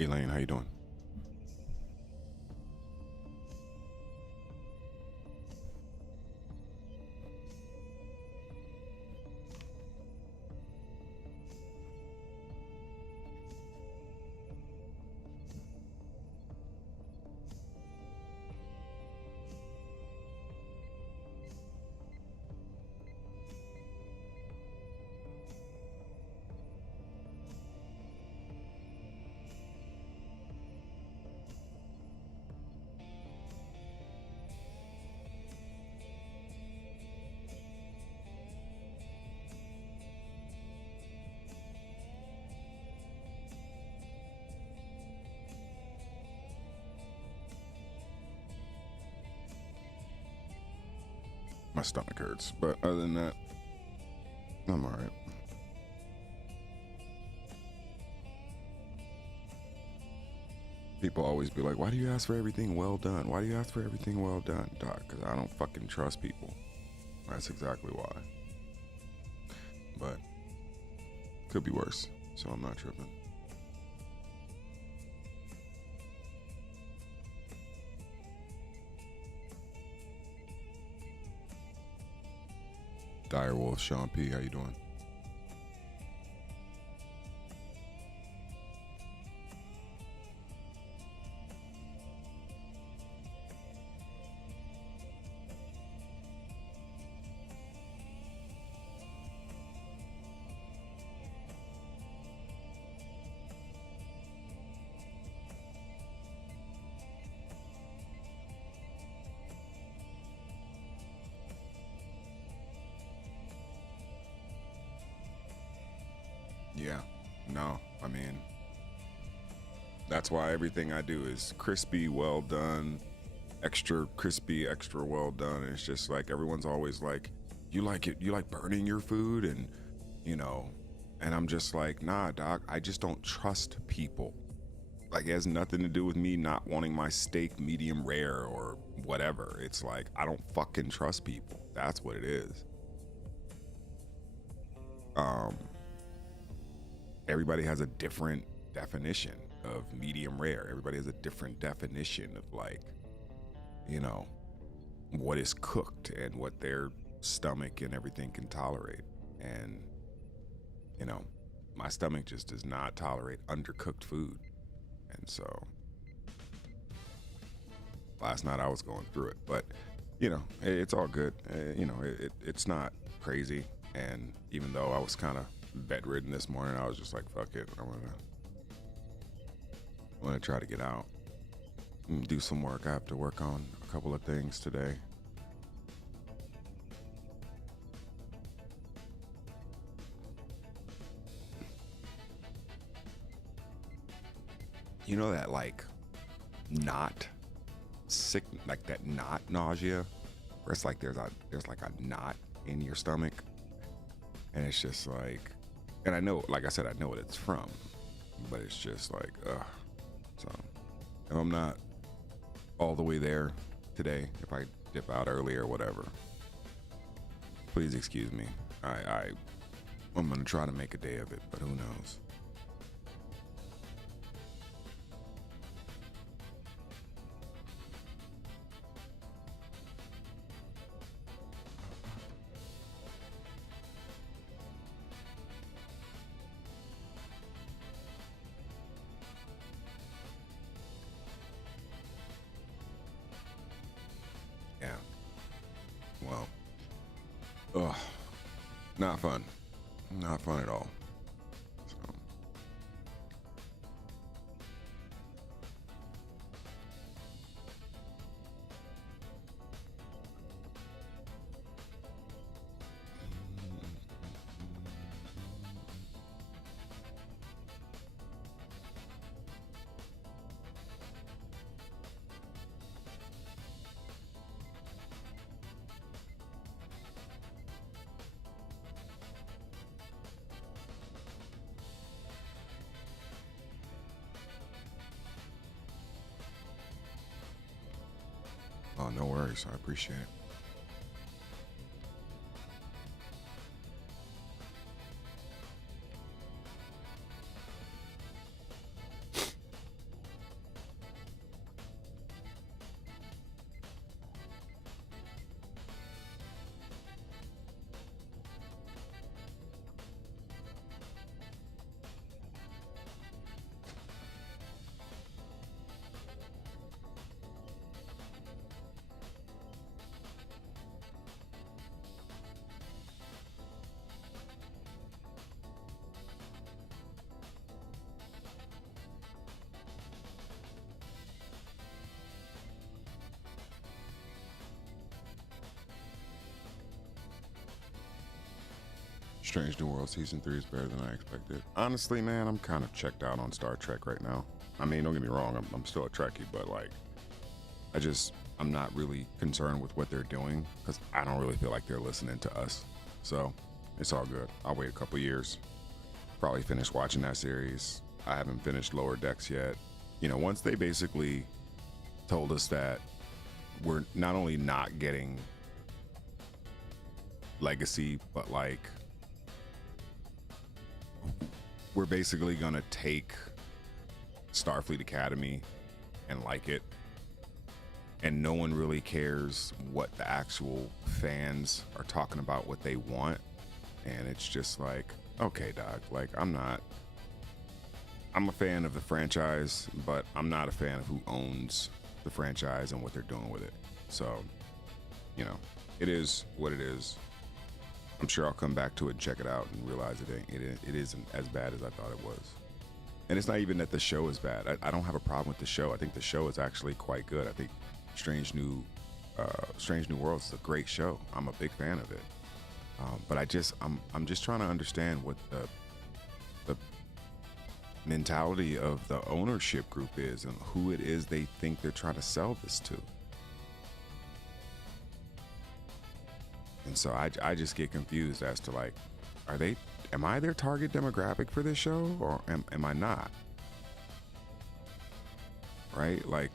Elaine, how you doing? My stomach hurts, but other than that, I'm all right. People always be like, why do you ask for everything well done? Why do you ask for everything well done, Doc? Because I don't fucking trust people. That's exactly why. But could be worse, so I'm not tripping. Direwolf, Sean P, how you doing? Yeah, no, I mean, that's why everything I do is crispy, well done, extra crispy, extra well done. And it's just like everyone's always like, you like it, you like burning your food, and you know, and I'm just like, nah, Doc, I just don't trust people. Like, it has nothing to do with me not wanting my steak medium rare or whatever. It's like, I don't fucking trust people. That's what it is. Everybody has a different definition of medium rare. Everybody has a different definition of, like, you know, what is cooked and what their stomach and everything can tolerate. And, you know, my stomach just does not tolerate undercooked food. And so last night I was going through it, but you know, it's all good. You know, it's not crazy. And even though I was kind of bedridden this morning, I was just like, fuck it. I'm gonna try to get out and do some work. I have to work on a couple of things today. You know that, like, not sick, like that not nausea, where it's like there's like a knot in your stomach, and it's just like, and I know, like I said, I know what it's from, but it's just like, ugh. So I'm not all the way there today. If I dip out early or whatever, please excuse me. I'm gonna try to make a day of it, but who knows. Yeah. Well, ugh. Not fun. Not fun at all. So. Oh, no worries. I appreciate it. Strange New World Season 3 is better than I expected. Honestly, man, I'm kind of checked out on Star Trek right now. I mean, don't get me wrong, I'm still a Trekkie, but like, I'm not really concerned with what they're doing because I don't really feel like they're listening to us. So it's all good. I'll wait a couple years. Probably finish watching that series. I haven't finished Lower Decks yet. You know, once they basically told us that we're not only not getting Legacy, but like, we're basically gonna take Starfleet Academy and like it, and no one really cares what the actual fans are talking about, what they want, and it's just like, okay, dog, like I'm a fan of the franchise, but I'm not a fan of who owns the franchise and what they're doing with it. So, you know, it is what it is. I'm sure I'll come back to it and check it out and realize it isn't as bad as I thought it was. And it's not even that the show is bad. I don't have a problem with the show. I think the show is actually quite good. I think Strange New Worlds is a great show. I'm a big fan of it. But I'm just trying to understand what the mentality of the ownership group is and who it is they think they're trying to sell this to. And so I just get confused as to like, am I their target demographic for this show, or am I not? Right? Like,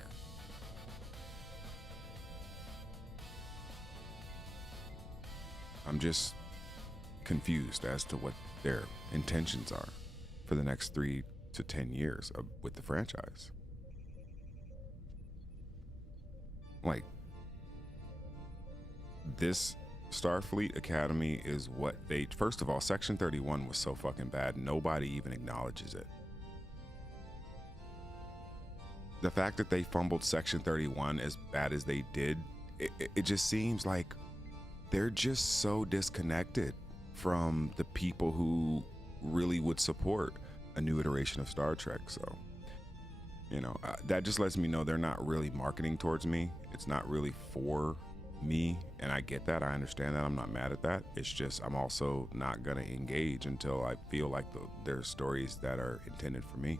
I'm just confused as to what their intentions are for the next 3 to 10 years with the franchise. Like, this Starfleet Academy is what they, first of all, Section 31 was so fucking bad, nobody even acknowledges it. The fact that they fumbled Section 31 as bad as they did, it just seems like they're just so disconnected from the people who really would support a new iteration of Star Trek. So, you know, that just lets me know they're not really marketing towards me. It's not really for me, and I get that. I understand that. I'm not mad at that. It's just I'm also not gonna engage until I feel like there's stories that are intended for me.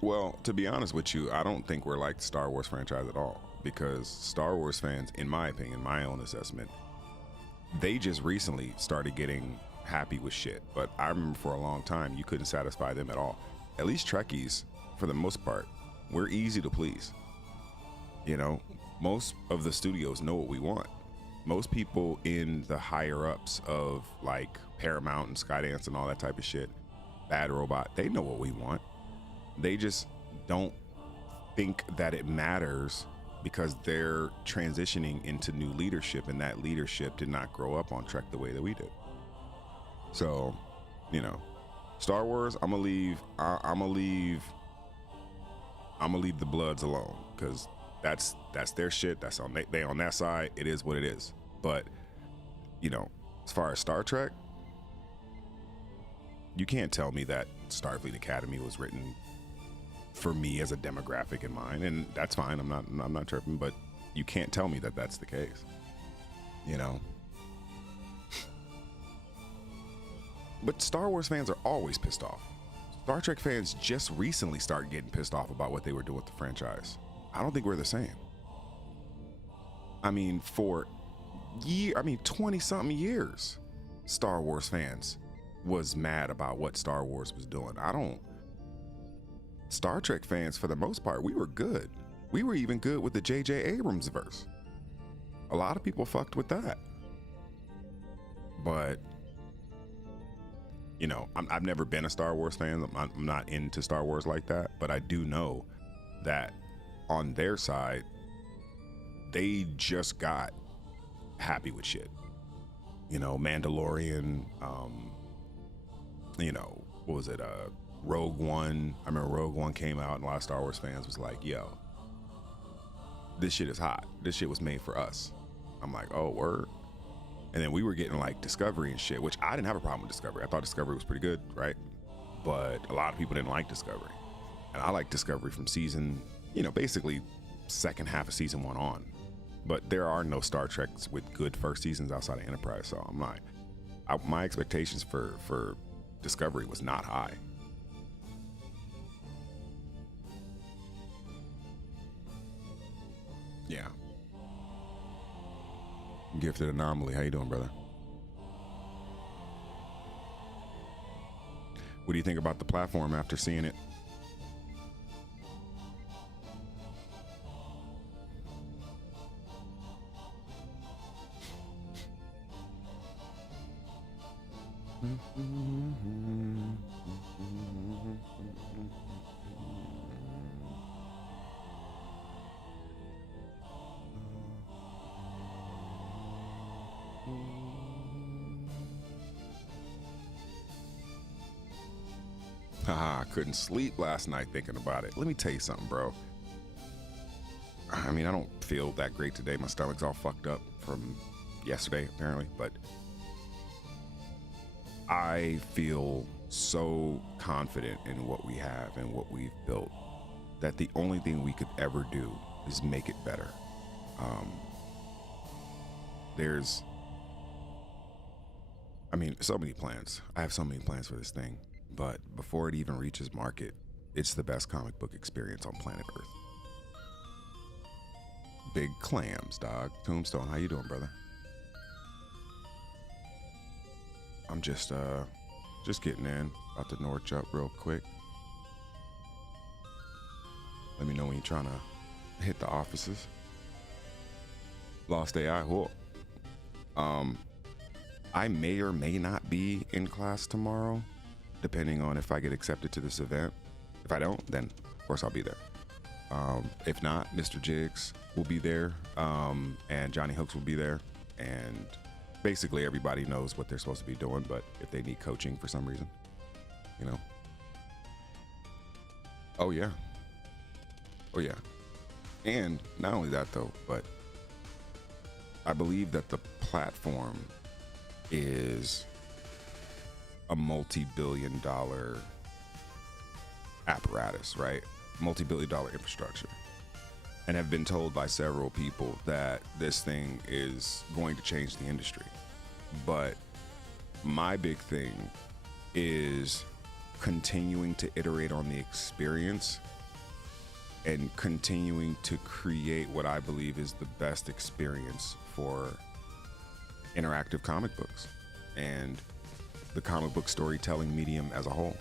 Well, to be honest with you, I don't think we're like the Star Wars franchise at all, because Star Wars fans, in my opinion, my own assessment, they just recently started getting happy with shit. But I remember for a long time, you couldn't satisfy them at all. At least Trekkies, for the most part, we're easy to please. You know, most of the studios know what we want. Most people in the higher ups of like Paramount and Skydance and all that type of shit, Bad Robot, they know what we want. They just don't think that it matters because they're transitioning into new leadership, and that leadership did not grow up on Trek the way that we did. So, you know, Star Wars, I'm gonna leave the Bloods alone, because that's their shit. That's on they on that side. It is what it is. But, you know, as far as Star Trek, you can't tell me that Starfleet Academy was written for me as a demographic in mind, and that's fine. I'm not tripping, but you can't tell me that that's the case. You know. But Star Wars fans are always pissed off. Star Trek fans just recently started getting pissed off about what they were doing with the franchise. I don't think we're the same. I mean, 20 something years, Star Wars fans was mad about what Star Wars was doing. Star Trek fans, for the most part, we were good. We were even good with the J.J. Abrams verse. A lot of people fucked with that. But, you know, I've never been a Star Wars fan. I'm not into Star Wars like that. But I do know that on their side, they just got happy with shit. You know, Mandalorian, you know, what was it? Rogue One. I remember Rogue One came out and a lot of Star Wars fans was like, yo, this shit is hot. This shit was made for us. I'm like, oh, word. And then we were getting like Discovery and shit, which I didn't have a problem with Discovery. I thought Discovery was pretty good, right? But a lot of people didn't like Discovery. And I like Discovery from season, you know, basically second half of season 1 on. But there are no Star Treks with good first seasons outside of Enterprise. So I'm like, my expectations for Discovery was not high. Yeah. Gifted Anomaly, how you doing, brother? What do you think about the platform after seeing it? Haha, I couldn't sleep last night thinking about it. Let me tell you something, bro. I mean, I don't feel that great today. My stomach's all fucked up from yesterday, apparently, but I feel so confident in what we have and what we've built that the only thing we could ever do is make it better. So many plans. I have so many plans for this thing, but before it even reaches market, it's the best comic book experience on planet Earth. Big clams, dog. Tombstone, how you doing, brother? I'm just getting in. About to Norwich up real quick. Let me know when you're trying to hit the offices. Lost AI. Cool. I may or may not be in class tomorrow, depending on if I get accepted to this event. If I don't, then of course I'll be there. If not, Mr. Jigs will be there, and Johnny Hooks will be there, and basically everybody knows what they're supposed to be doing, but if they need coaching for some reason, you know. Oh yeah. And not only that though, but I believe that the platform is a multi-billion-dollar apparatus, right? Multi-billion-dollar infrastructure. And have been told by several people that this thing is going to change the industry. But my big thing is continuing to iterate on the experience and continuing to create what I believe is the best experience for interactive comic books and the comic book storytelling medium as a whole.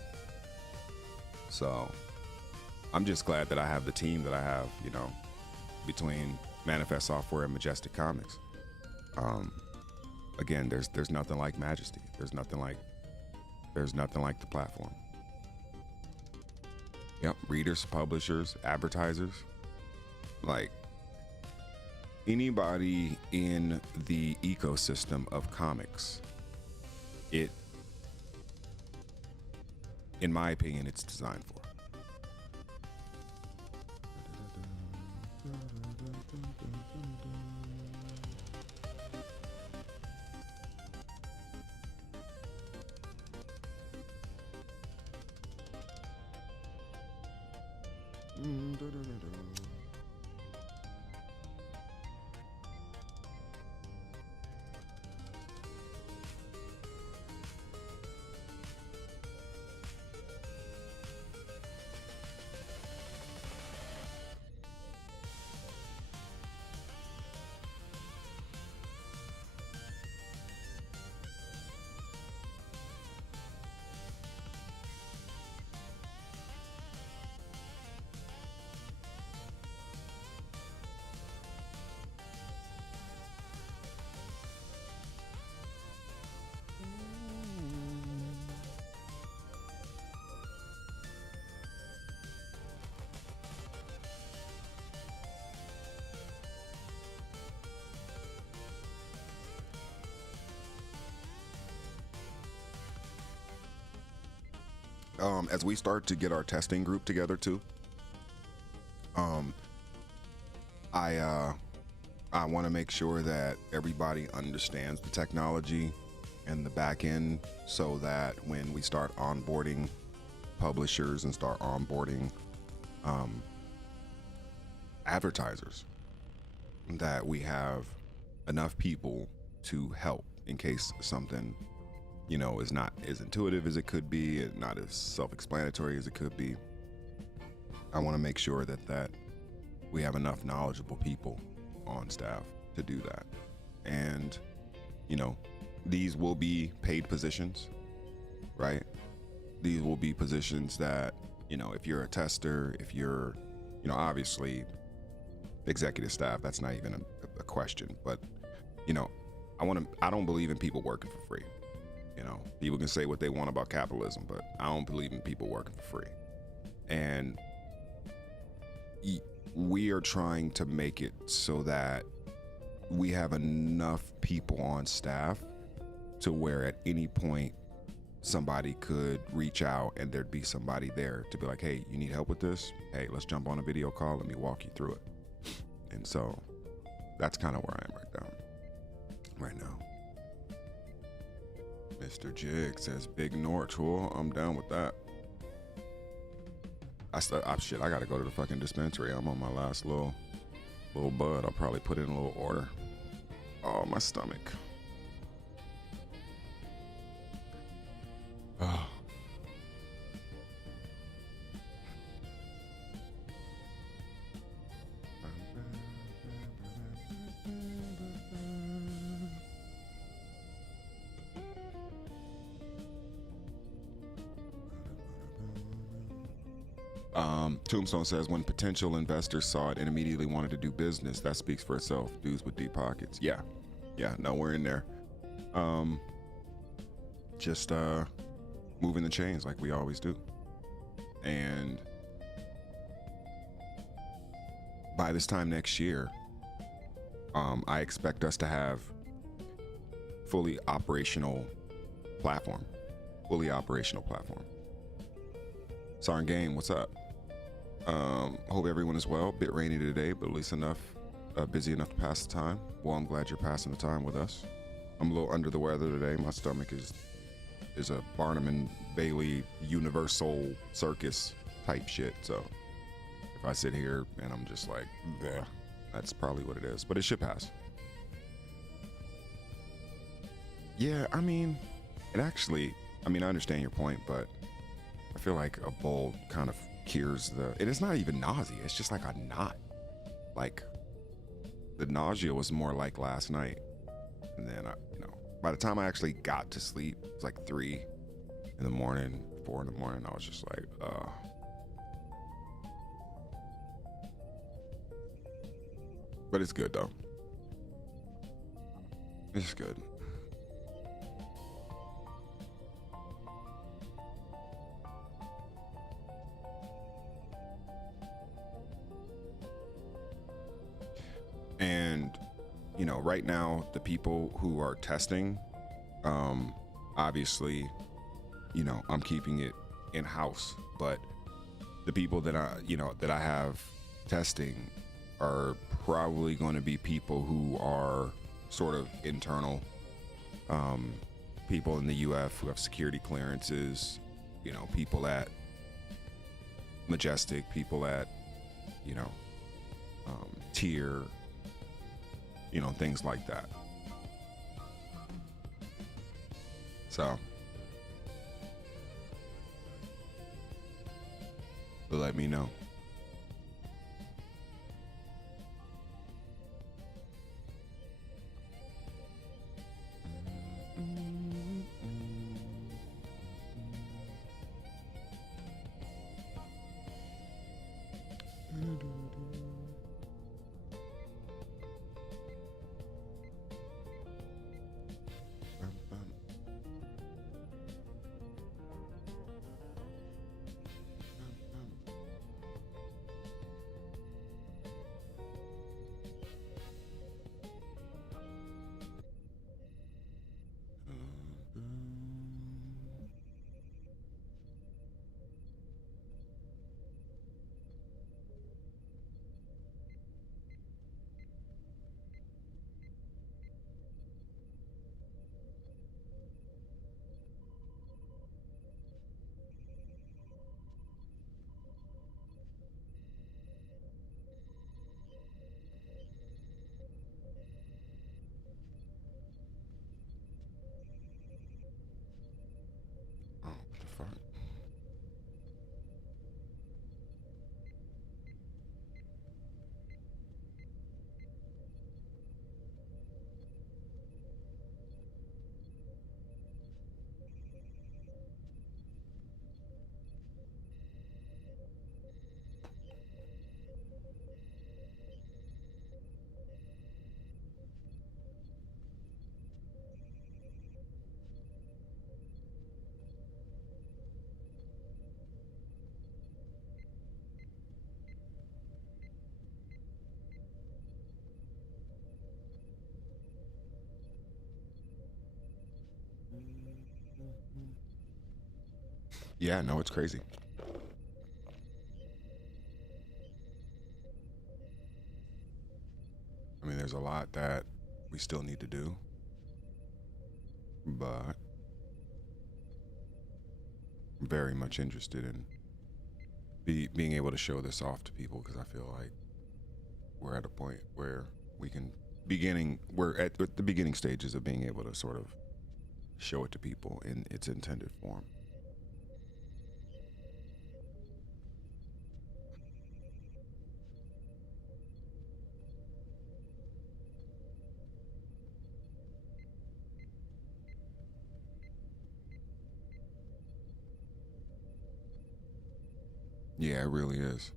So I'm just glad that I have the team that I have, you know, between Manifest Software and Majestic Comics. Again, there's nothing like Majesty. There's nothing like the platform. Yep, readers, publishers, advertisers, like anybody in the ecosystem of comics, in my opinion, it's designed for. As we start to get our testing group together too, um, I want to make sure that everybody understands the technology and the back end, so that when we start onboarding publishers and start onboarding advertisers, that we have enough people to help in case something, you know, is not as intuitive as it could be, and not as self-explanatory as it could be. I want to make sure that we have enough knowledgeable people on staff to do that. And, you know, these will be paid positions, right? These will be positions that, you know, if you're a tester, if you're, you know, obviously executive staff, that's not even a question. But, you know, I don't believe in people working for free. You know, people can say what they want about capitalism, but I don't believe in people working for free. And we are trying to make it so that we have enough people on staff to where at any point somebody could reach out and there'd be somebody there to be like, hey, you need help with this? Hey, let's jump on a video call. Let me walk you through it. And so that's kind of where I am right now. Mr. Jig says Big Nort. Well, I'm down with that. Shit, I gotta go to the fucking dispensary. I'm on my last little bud. I'll probably put in a little order. Oh, my stomach. Oh. Tombstone says, when potential investors saw it and immediately wanted to do business, that speaks for itself. Dudes with deep pockets. Yeah, no, we're in there. Just moving the chains like we always do. And by this time next year, I expect us to have fully operational platform. Sarn Game, what's up? Hope everyone is well. Bit rainy today, but at least enough, busy enough to pass the time. Well, I'm glad you're passing the time with us. I'm a little under the weather today. My stomach is a Barnum and Bailey Universal Circus type shit. So if I sit here and I'm just like, bleh, that's probably what it is. But it should pass. Yeah, I mean, I understand your point, but I feel like a bowl kind of cures it is not even nausea. It's just like a knot. Like the nausea was more like last night. And then by the time I actually got to sleep, it was like 3 in the morning, 4 in the morning. I was just like, But it's good though. It's good. And, right now, the people who are testing, obviously, I'm keeping it in-house, but the people that I have testing are probably going to be people who are sort of internal, people in the UF who have security clearances, people at Majestic, people at, Tier, things like that. So, let me know. Yeah, no, it's crazy. I mean, there's a lot that we still need to do, but I'm very much interested in being able to show this off to people because I feel like we're at a point where we can we're at the beginning stages of being able to sort of show it to people in its intended form. Yeah, it really is.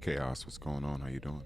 Chaos, what's going on? How you doing?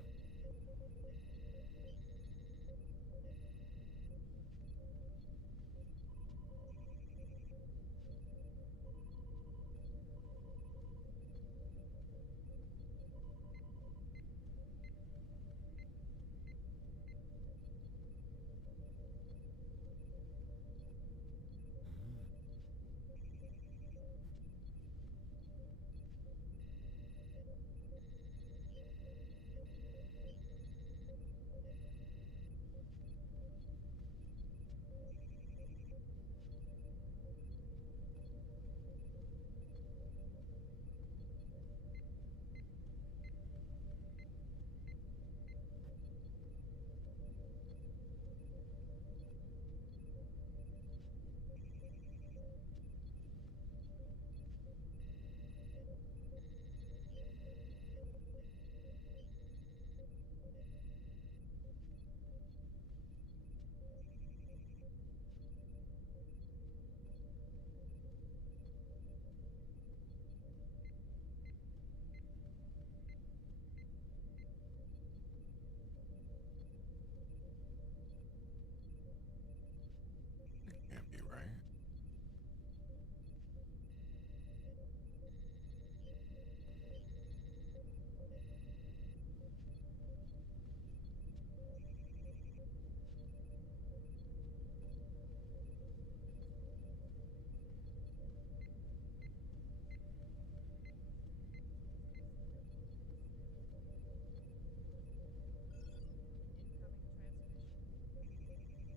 Can't be right.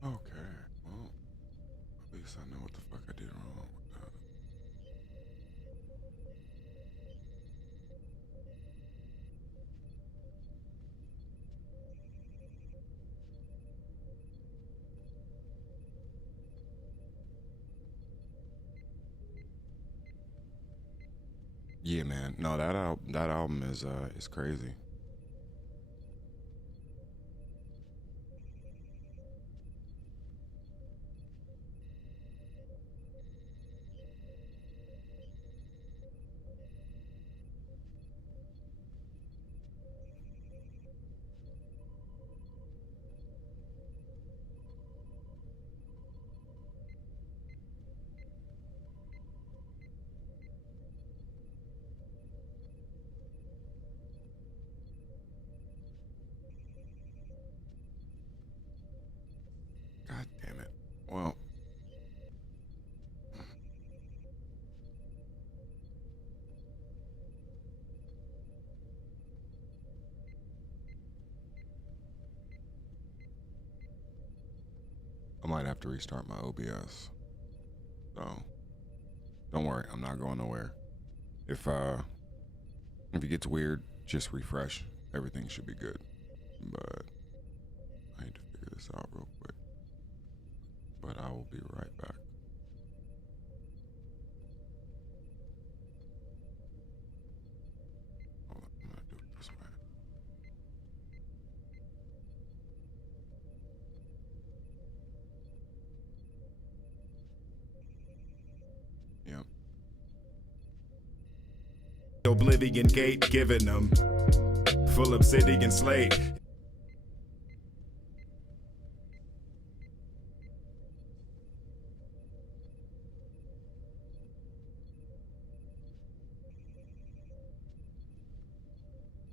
Okay, well, at least I know what the fuck I did wrong with that. Yeah, man. No, that album is crazy. God damn it. Well, I might have to restart my OBS. So don't worry, I'm not going nowhere. If uh if it gets weird, just refresh. Everything should be good. But I need to figure this out real quick. But I will be right back. Hold on, I'm gonna do it this way. oblivion gate giving them. Full obsidian slate.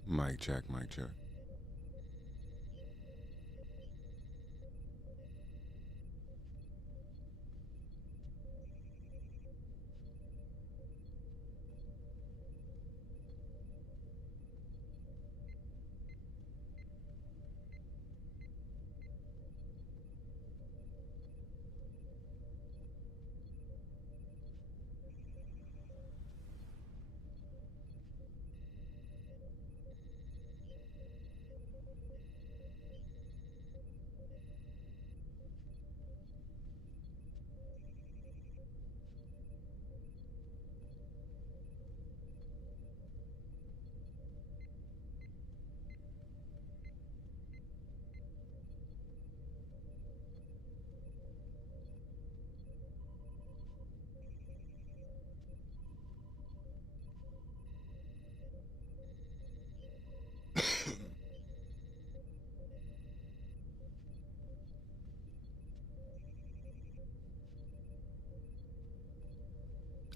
Mic check, mic check.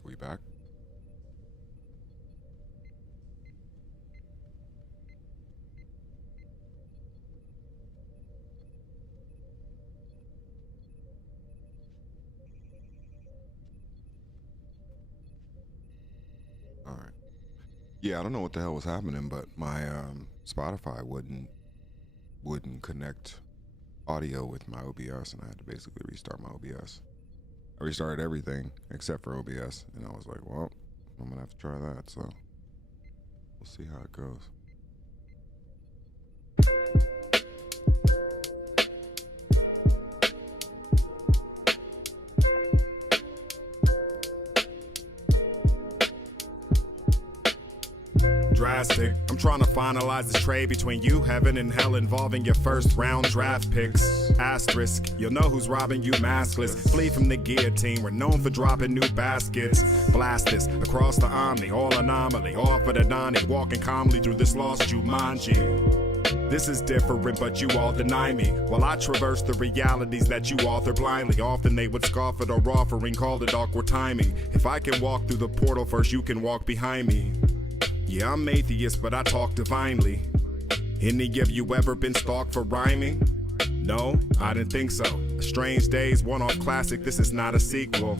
We back? All right. Yeah, I don't know what the hell was happening, but my Spotify wouldn't connect audio with my OBS, and I had to basically restart my OBS. I restarted everything except for OBS, and I was like, well, I'm gonna have to try that, so we'll see how it goes. Drastic. I'm trying to finalize this trade between you, heaven and hell, involving your first round draft picks. Asterisk, you'll know who's robbing you maskless. Flee from the guillotine, we're known for dropping new baskets. Blast this across the Omni, all anomaly, off of the Donnie, walking calmly through this lost Jumanji. This is different, but you all deny me, while I traverse the realities that you author blindly. Often they would scoff at our offering, called it awkward timing. If I can walk through the portal first, you can walk behind me. Yeah, I'm atheist, but I talk divinely. Any of you ever been stalked for rhyming? No, I didn't think so. A Strange Days one-off classic, this is not a sequel.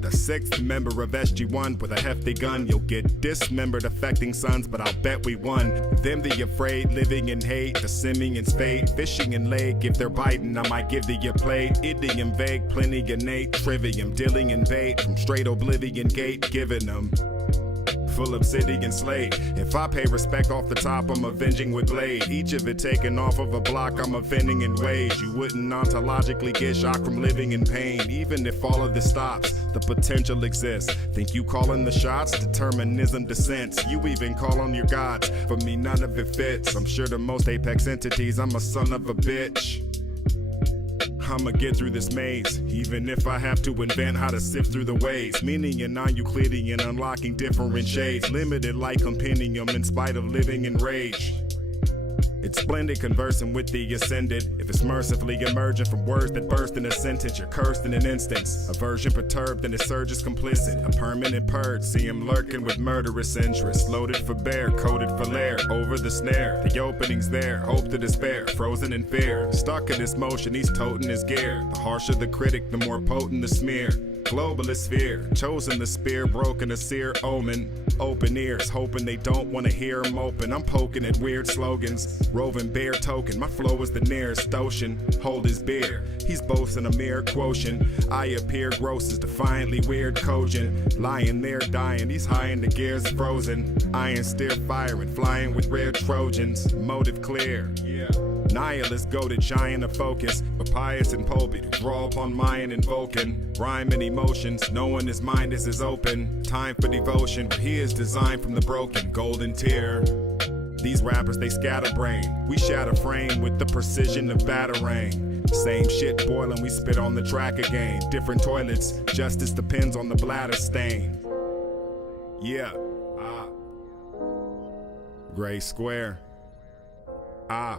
The sixth member of SG-1 with a hefty gun. You'll get dismembered, affecting sons, but I'll bet we won. Them the afraid, living in hate, the simians fade. Fishing in lake, if they're biting, I might give thee a plate. Idiom vague, plenty innate, trivium, dealing in bait. From straight oblivion gate, giving them. Full obsidian slate. If I pay respect off the top, I'm avenging with blade. Each of it taken off of a block, I'm offending in ways you wouldn't ontologically get shocked from living in pain. Even if all of this stops, the potential exists. Think you calling the shots? Determinism dissents. You even call on your gods. For me, none of it fits. I'm sure to most apex entities, I'm a son of a bitch. I'ma get through this maze, even if I have to invent how to sift through the ways. Meaning in non-Euclidean, unlocking different shades. Limited like compendium in spite of living in rage. It's splendid conversing with the ascended. If it's mercifully emergent from words that burst in a sentence, you're cursed in an instance. Aversion perturbed and his surge is complicit. A permanent purge, see him lurking with murderous interest. Loaded for bear, coded for lair, over the snare. The opening's there, hope to despair, frozen in fear. Stuck in this motion, he's toting his gear. The harsher the critic, the more potent the smear. Globalist fear, chosen the spear, broken a sear omen. Open ears, hoping they don't want to hear him open. I'm poking at weird slogans. Roving bear token, my flow is the nearest ocean. Hold his beer, he's boasting a mere quotient. I appear gross as defiantly weird cogent. Lying there dying, he's high in the gears frozen. Iron steer firing, flying with rare Trojans. Motive clear, yeah. Nihilist goaded giant of focus, but pious and pulpy to draw upon Mayan and Vulcan. Rhyme and emotions, knowing his mind is as open. Time for devotion, he is designed from the broken golden tear. These rappers, they scatterbrain. We shatter frame with the precision of batarang. Same shit boiling, we spit on the track again. Different toilets, justice depends on the bladder stain. Yeah, Gray Square. Ah.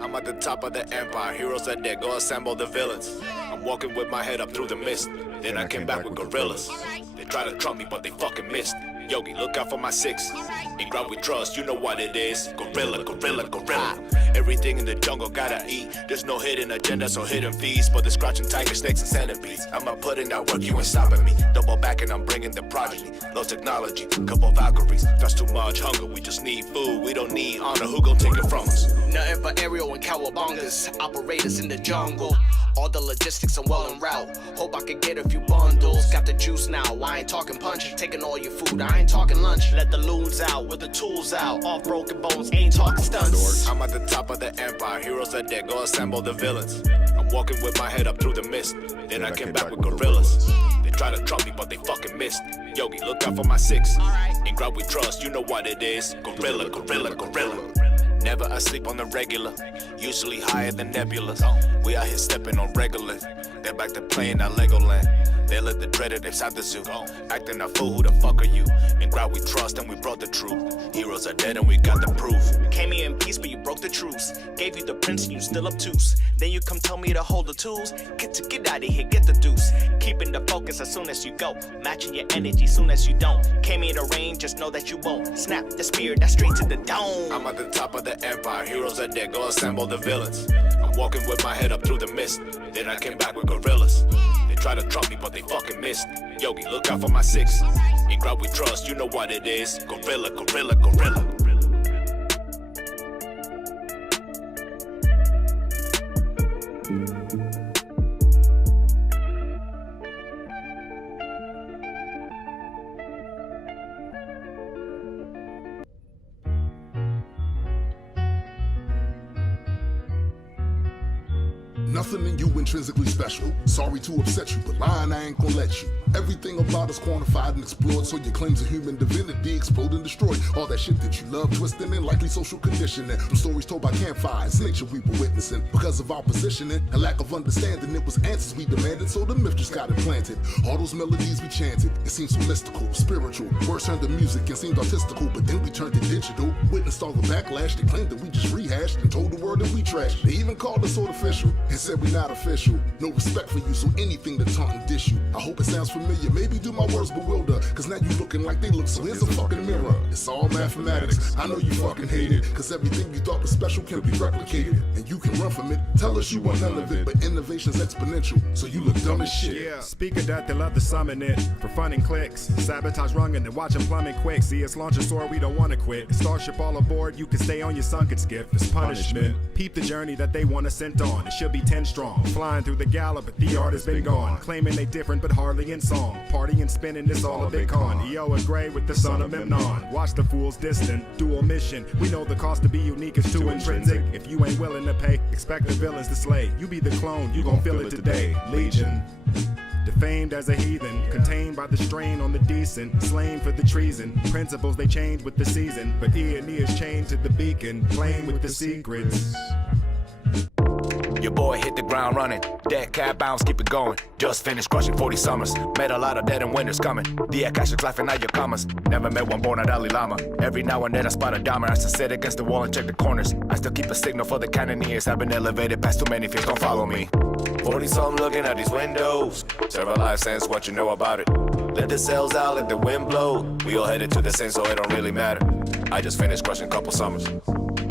I'm at the top of the empire, heroes are dead, go assemble the villains. I'm walking with my head up through the mist, then I came back with gorillas. They try to trump me, but they fucking missed. Yogi, look out for my six. In ground we trust, you know what it is. Gorilla, gorilla, gorilla. Everything in the jungle gotta eat. There's no hidden agenda, so hidden feast. But they're scratching tigers, snakes, and centipedes. I'ma put in that work, you ain't stopping me. Double back and I'm bringing the progeny. Low technology, couple Valkyries. That's too much hunger, we just need food. We don't need honor, who gon' take it from us? Nothing but aerial and cowabungas. Operators in the jungle. All the logistics are well en route. Hope I can get a few bundles. Got the juice now, I ain't talking punch. Taking all your food, I ain't talking lunch. Let the loons out, with the tools out. Off broken bones, ain't talking stunts. I'm at the top of the empire, heroes are dead, go assemble the villains. I'm walking with my head up through the mist, then I came back with gorillas. They try to trump me, but they fucking missed. Yogi, look out for my six. In ground we trust, you know what it is. Gorilla, gorilla, gorilla. Never asleep on the regular, usually higher than nebulas. We out here stepping on regular. They're back to playing our Legoland. They let the dreaded inside the zoo. Acting a fool, who the fuck are you? In ground we trust and we brought the truth. Heroes are dead and we got the proof. Came here in peace, but you broke the truce. Gave you the prince and you still obtuse. Then you come tell me to hold the tools. Get out of here, get the deuce. Keeping the focus as soon as you go. Matching your energy soon as you don't. Came here to reign, just know that you won't. Snap the spear, that's straight to the dome. I'm at the top of the empire, heroes are dead, go assemble the villains. I'm walking with my head up through the mist, then I came back with gorillas. They try to trump me, but they fucking missed. Yogi, look out for my six. In ground we trust, you know what it is. Gorilla, gorilla, gorilla. Nothing in you intrinsically special. Sorry to upset you, but lying I ain't gonna let you. Everything about us quantified and explored, so your claims of human divinity explode and destroy. All that shit that you love, twisting in likely social conditioning. From stories told by campfires, nature we were witnessing. Because of our positioning and lack of understanding, it was answers we demanded, so the myth just got implanted. All those melodies we chanted, it seemed so mystical, spiritual. Words turned to music and seemed artistical, but then we turned it digital. Witnessed all the backlash, they claimed that we just rehashed and told the world that we trashed. They even called us artificial and said we not official. No respect for you, so anything to taunt and dish you. I hope it sounds familiar, maybe do my words bewilder, cause now you looking like they look, so here's a fucking mirror. It's all mathematics, I know you fucking hate it, cause everything you thought was special can be replicated, and you can run from it. Tell us you want none of it, but innovation's exponential, so you look dumb as shit. Yeah, speak of death, they love to summon it for fun and clicks. Sabotage rungin' and watch them plummet quick. See us launch a sword, we don't wanna quit. Starship all aboard, you can stay on your sunken skiff. It's punishment. Peep the journey that they want us sent on. It should be 10 strong. Flying through the gala, but the art has been gone. Claiming they different, but hardly in song. Party and spinning, it's all a big con. EO and Gray with the son of Memnon. Watch the fools distant, dual mission. We know the cost to be unique is too intrinsic. If you ain't willing to pay, expect the villains to slay. You be the clone, you gon' feel it today. Legion. Defamed as a heathen, contained by the strain on the decent, slain for the treason. Principles they change with the season, but E&E is chained to the beacon, playing with the secrets. Your boy hit the ground running, dead cat bounce, keep it going. Just finished crushing 40 summers, met a lot of dead and winters coming. The Akashic laughing at your commas, never met one born at Dalai Lama. Every now and then I spot a diamond, I still sit against the wall and check the corners. I still keep a signal for the cannoneers, I've been elevated past too many fears, don't follow me. 40 something looking at these windows, several life sense what you know about it. Let the sails out, let the wind blow, we all headed to the same so it don't really matter. I just finished crushing couple summers,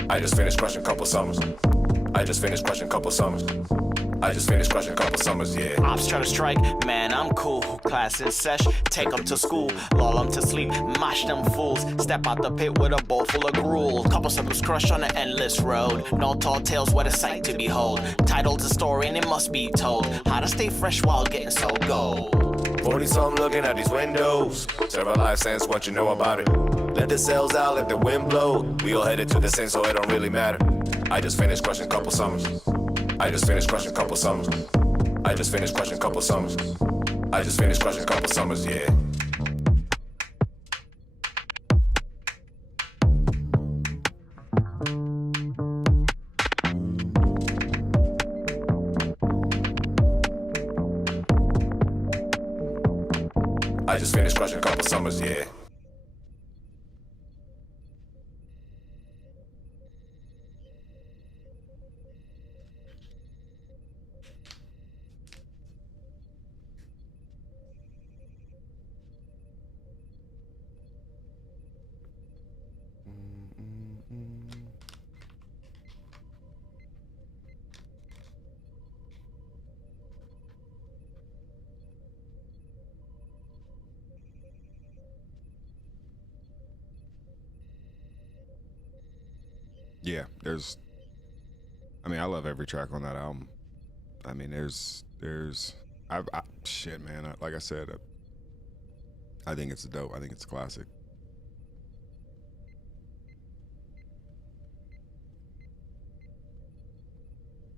I just finished crushing couple summers. I just finished crushing couple summers. I just finished crushing couple summers, yeah. Ops try to strike, man, I'm cool. Class in sesh, take them to school. Lull them to sleep, mash them fools. Step out the pit with a bowl full of gruel. Couple summers crushed on an endless road. No tall tales, what a sight to behold. Title's a story and it must be told. How to stay fresh while getting so gold. 40 something looking at these windows, several life sense what you know about it. Let the sails out, let the wind blow, we all headed to the same so it don't really matter. I just finished crushing couple summers. I just finished crushing couple summers. I just finished crushing couple summers. I just finished crushing couple summers, yeah. just finished crushing a couple summers, yeah. Yeah, I mean, I love every track on that album. I mean, shit, man. Like I said, I think it's dope. I think it's a classic.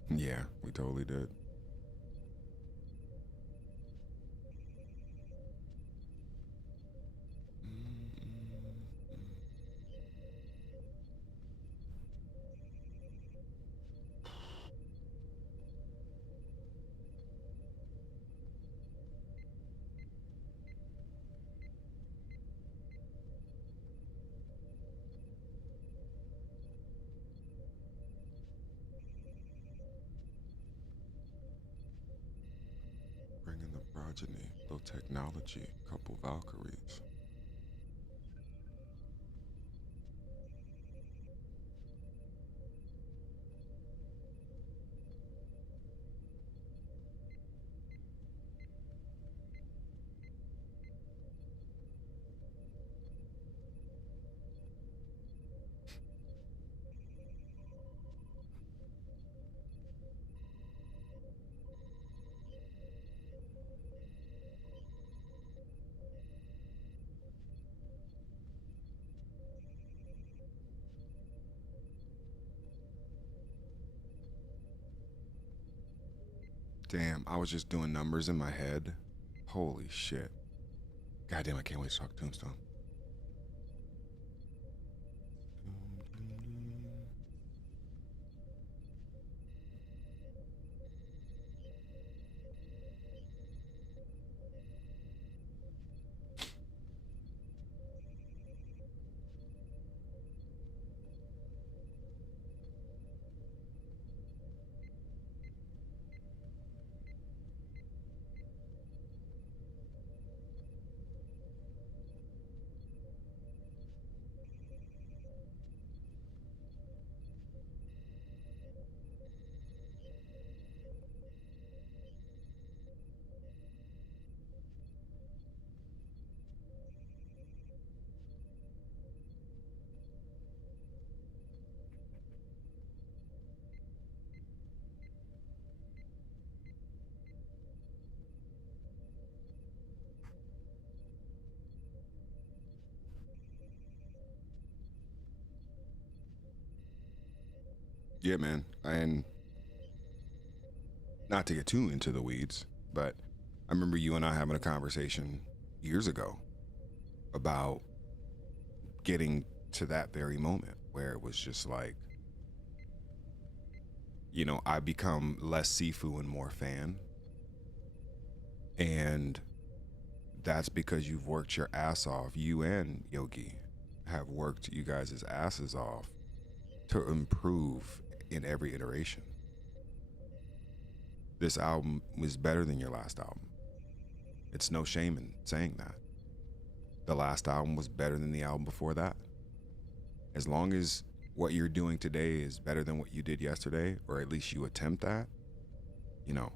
Yeah, we totally did. Bringing the progeny, low technology, couple Valkyries. Damn, I was just doing numbers in my head. Holy shit. Goddamn, I can't wait to talk Tombstone. Yeah, man. And not to get too into the weeds, but I remember you and I having a conversation years ago about getting to that very moment where it was just like, you know, I become less Sifu and more fan. And that's because you've worked your ass off. You and Yogi have worked you guys' asses off to improve in every iteration. This album was better than your last album. It's no shame in saying that. The last album was better than the album before that. As long as what you're doing today is better than what you did yesterday, or at least you attempt that, you know,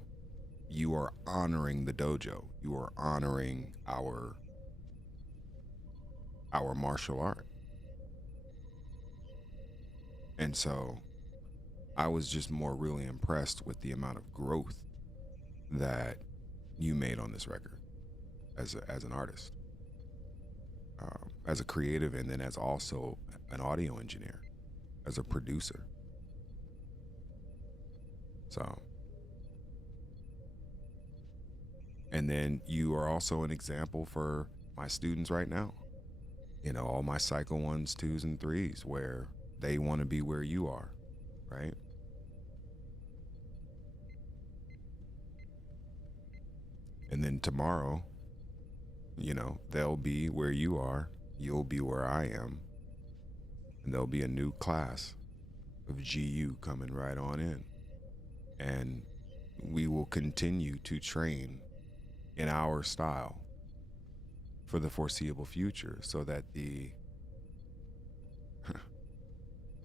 you are honoring the dojo. You are honoring our martial art. And so I was just more really impressed with the amount of growth that you made on this record as an artist, as a creative, and then as also an audio engineer, as a producer. So, and then you are also an example for my students right now. You know, all my Psycho 1s, 2s, and 3s, where they want to be where you are, right? And then tomorrow, You know, they'll be where you are, you'll be where I am, and there'll be a new class of GU coming right on in. And we will continue to train in our style for the foreseeable future so that the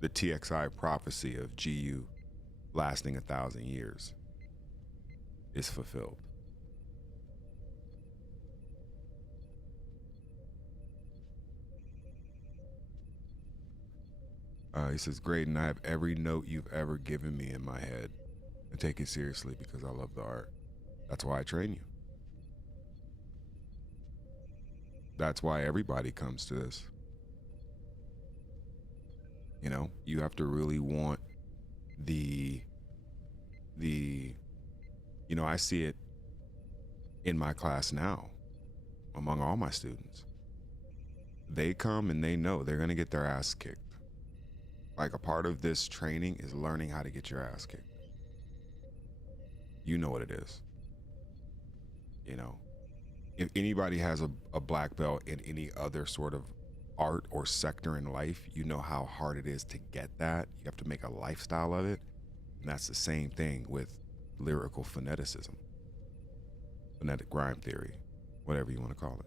TXI prophecy of GU lasting 1,000 years is fulfilled. He says, Greydon, I have every note you've ever given me in my head. I take it seriously because I love the art. That's why I train you. That's why everybody comes to this. You know, you have to really want the you know, I see it in my class now among all my students. They come and they know they're going to get their ass kicked. Like, a part of this training is learning how to get your ass kicked. You know what it is. You know, if anybody has a black belt in any other sort of art or sector in life, you know how hard it is to get that. You have to make a lifestyle of it. And that's the same thing with lyrical phoneticism, phonetic rhyme theory, whatever you want to call it.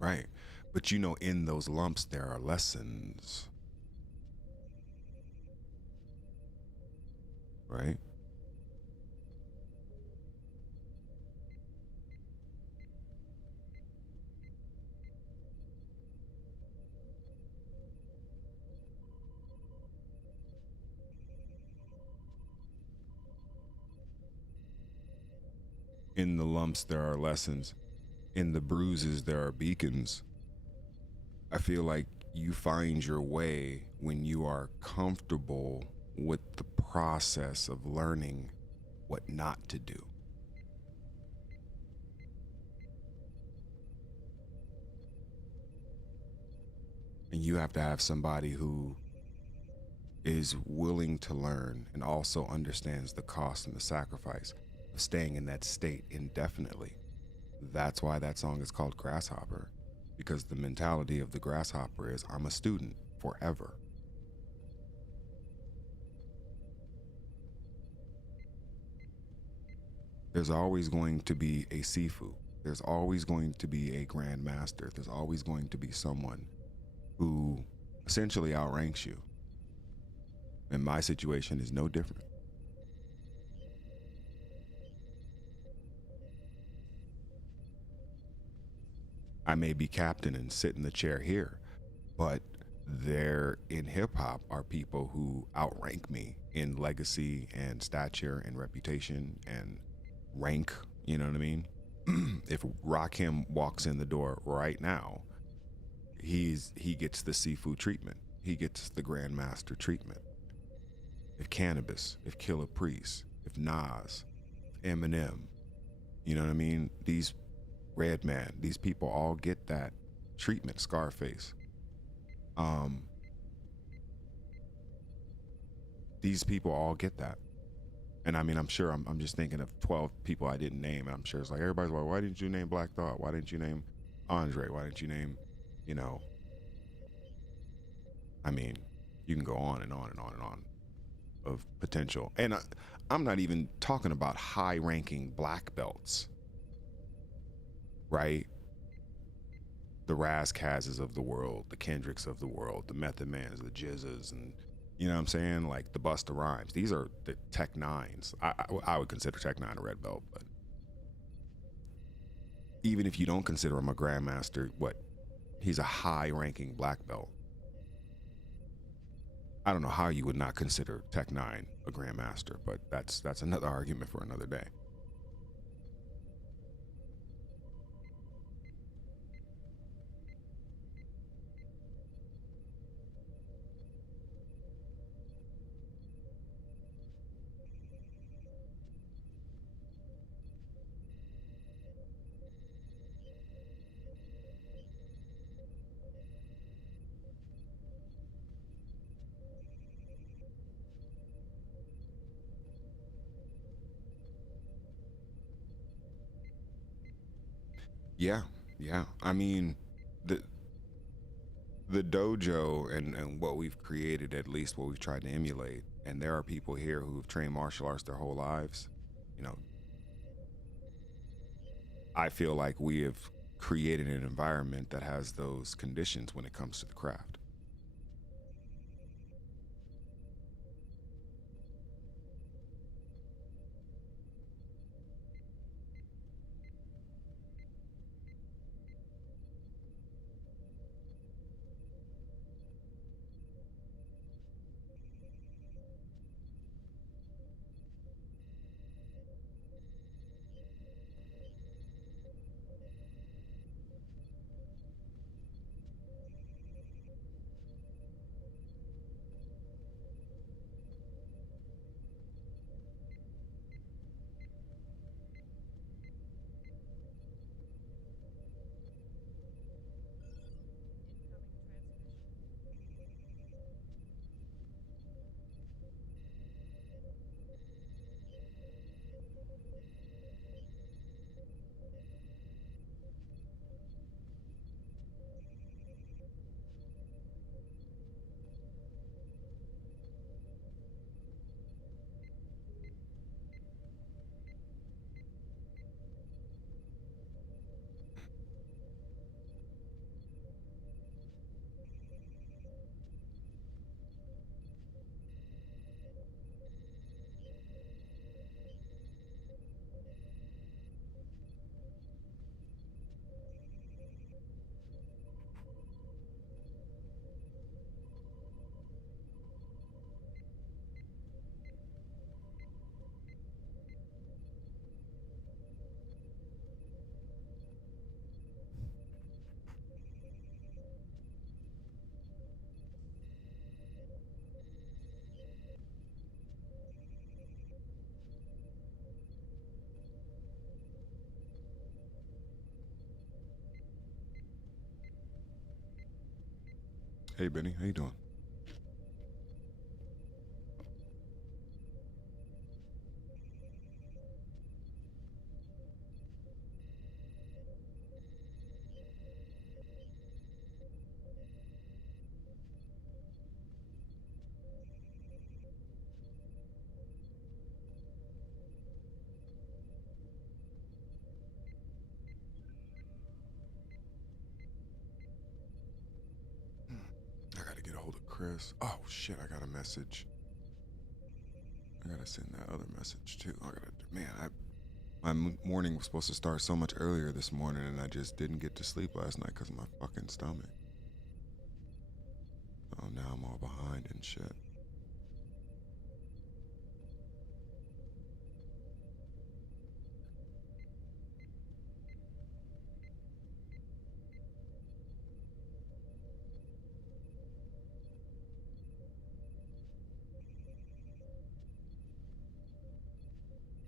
Right. But you know, in those lumps, there are lessons. Right? In the lumps, there are lessons. In the bruises, there are beacons. I feel like you find your way when you are comfortable with the process of learning what not to do. And you have to have somebody who is willing to learn and also understands the cost and the sacrifice of staying in that state indefinitely. That's why that song is called Grasshopper, because the mentality of the grasshopper is, I'm a student forever. There's always going to be a Sifu. There's always going to be a grandmaster. There's always going to be someone who essentially outranks you. And my situation is no different. I may be captain and sit in the chair here, but there in hip hop are people who outrank me in legacy and stature and reputation and rank, you know what I mean? If Rakim walks in the door right now, he gets the Sifu treatment. He gets the Grandmaster treatment. If Cannabis, if Killer Priest, if Nas, if Eminem, you know what I mean? These Redman, these people all get that treatment. Scarface. These people all get that. And I mean, I'm sure I'm just thinking of 12 people I didn't name. And I'm sure it's like, everybody's like, why didn't you name Black Thought? Why didn't you name Andre? Why didn't you name, you know, I mean, you can go on and on and on and on of potential. And I'm not even talking about high ranking black belts. Right? The Razzcazzes of the world, the Kendricks of the world, the Method Mans, the Jizzas, and you know what I'm saying? Like the Busta Rhymes. These are the Tech Nines. I would consider Tech Nine a red belt, but even if you don't consider him a grandmaster, he's a high ranking black belt. I don't know how you would not consider Tech Nine a grandmaster, but that's another argument for another day. Yeah, yeah. I mean, the the dojo and what we've created, at least what we've tried to emulate, and there are people here who've trained martial arts their whole lives. You know, I feel like we have created an environment that has those conditions when it comes to the craft. Hey Benny, how you doing? I gotta get a hold of Chris. Oh shit, I got a message. I gotta send that other message too. I gotta, man, my morning was supposed to start so much earlier this morning, and I just didn't get to sleep last night because of my fucking stomach. Oh, now I'm all behind and shit.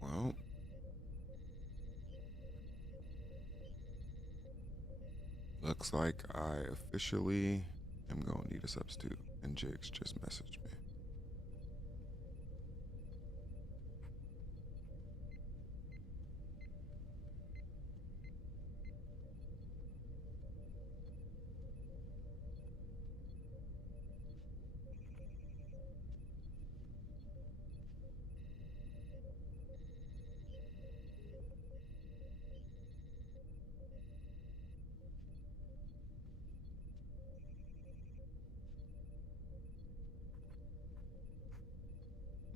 Well, looks like I officially am gonna need a substitute, and Jakes just messaged me.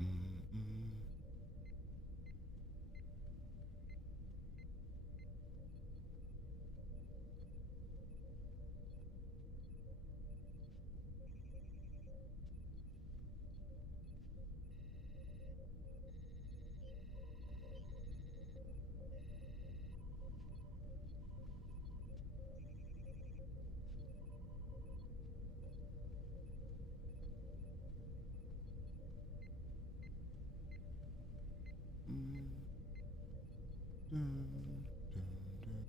Mm-mm. Mm. Dun, dun, dun.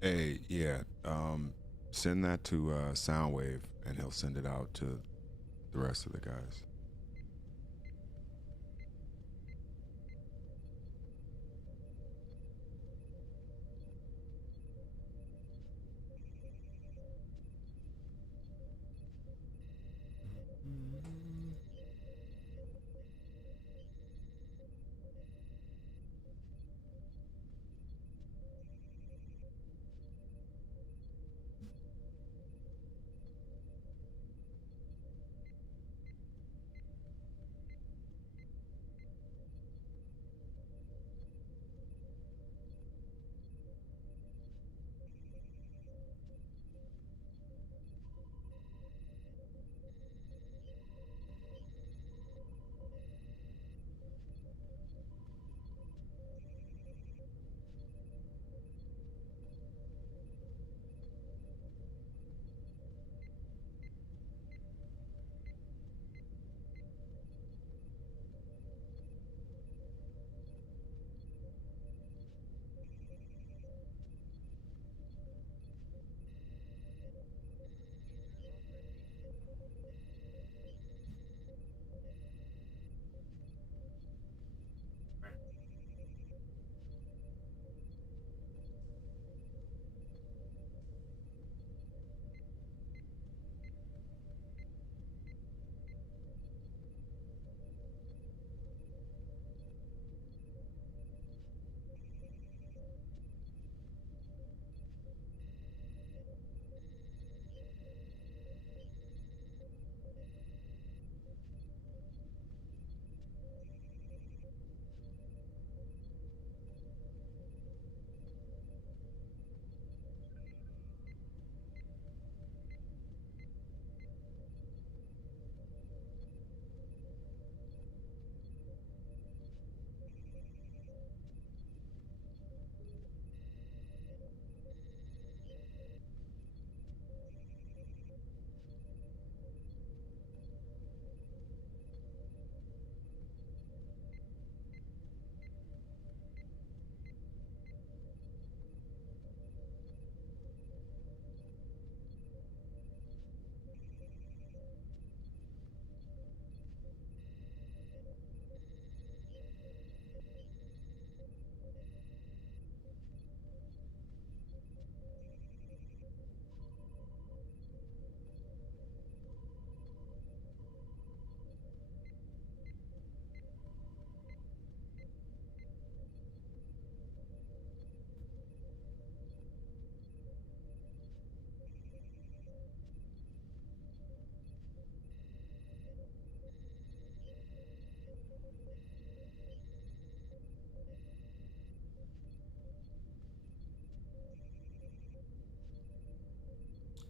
Hey, yeah. Send that to Soundwave, and he'll send it out to the rest of the guys.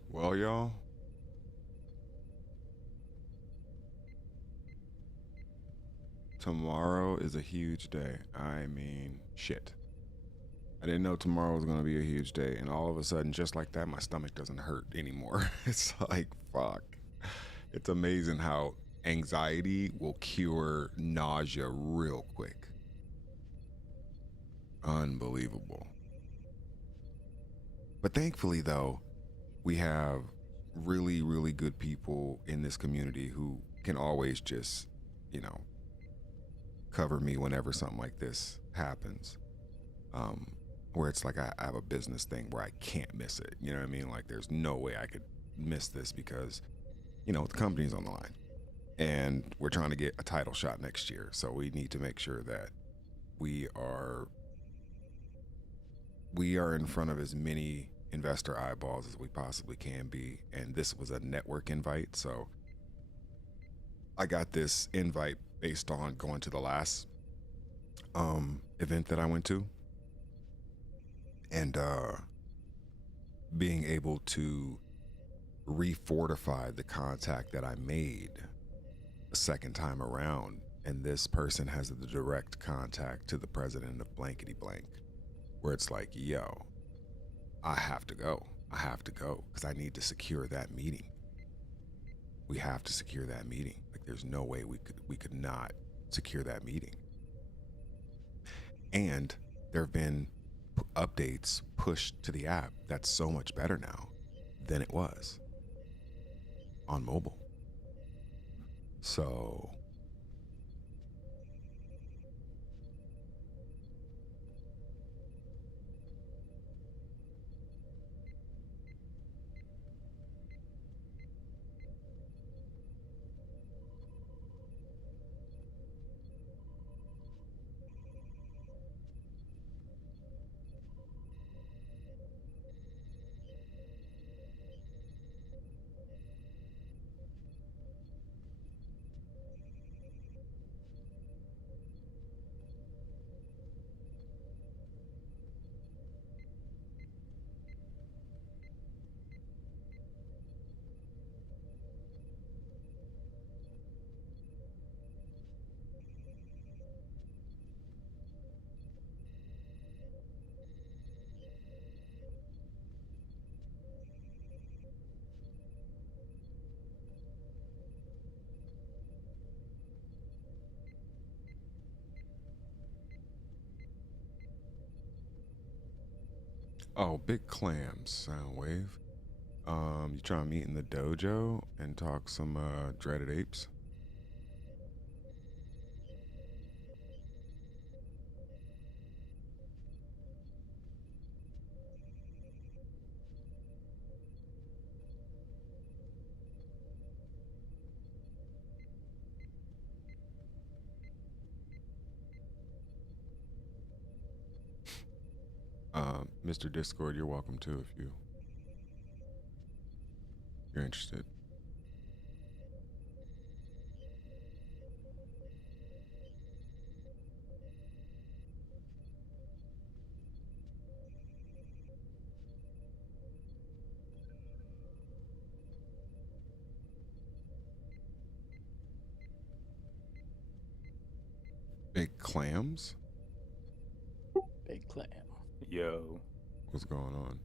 Well, y'all, tomorrow is a huge day. I mean, shit. I didn't know tomorrow was going to be a huge day, and all of a sudden, just like that, my stomach doesn't hurt anymore. It's like, fuck. It's amazing how anxiety will cure nausea real quick. Unbelievable. But thankfully, though, we have really, really good people in this community who can always just, you know, cover me whenever something like this happens. Um, where it's like I have a business thing where I can't miss it. You know what I mean? Like there's no way I could miss this because, you know, the company's on the line and we're trying to get a title shot next year. So we need to make sure that we are in front of as many investor eyeballs as we possibly can be. And this was a network invite. So I got this invite based on going to the last event that I went to and being able to refortify the contact that I made the second time around. And this person has the direct contact to the president of blankety blank, where it's like, yo, I have to go because I need to secure that meeting. We have to secure that meeting. Like there's no way we could not secure that meeting. And there have been updates pushed to the app that's so much better now than it was on mobile. So oh, big clams, Soundwave. You trying to meet in the dojo and talk some dreaded apes? Mr. Discord, you're welcome too if you're interested. Big clams? Big clam. Yo. What's going on?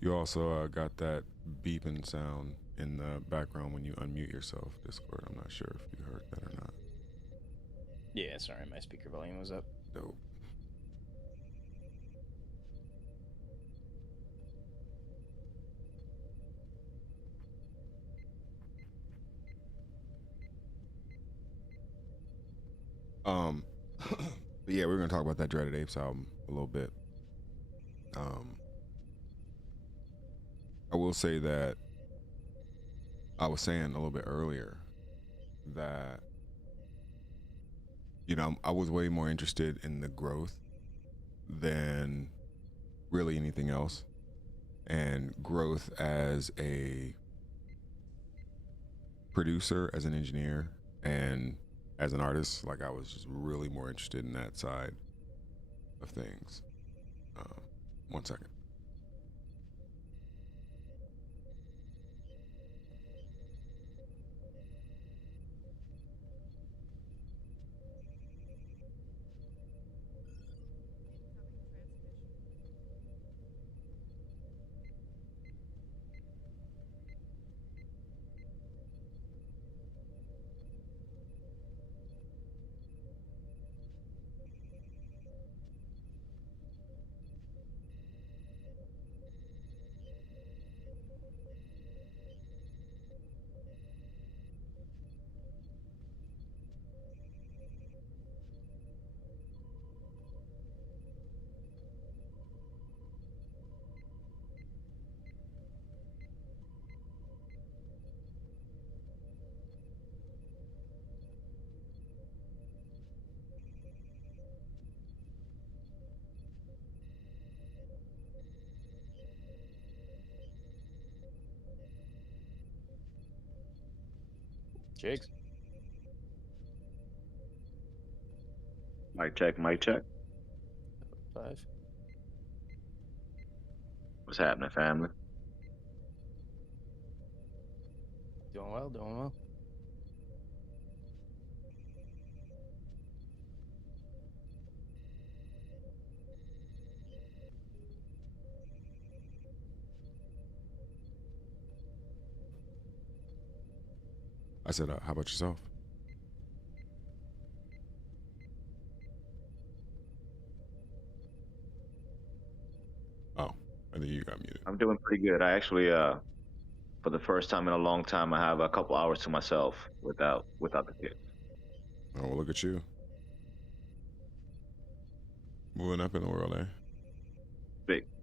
You also got that beeping sound in the background when you unmute yourself, Discord. I'm not sure if you heard that or not. Yeah, sorry, my speaker volume was up. Dope. But yeah, we're gonna talk about that Dreaded Apes album a little bit. I will say that I was saying a little bit earlier that I was way more interested in the growth than really anything else, and growth as a producer, as an engineer, and as an artist. Like, I was just really more interested in that side of things. 1 second. Jigs. Mic check, mic check. 5. What's happening, family? Doing well, doing well. I said, how about yourself? I think you got muted. I'm doing pretty good. I actually, for the first time in a long time, I have a couple hours to myself without the kids. Oh, well, look at you. Moving up in the world, eh?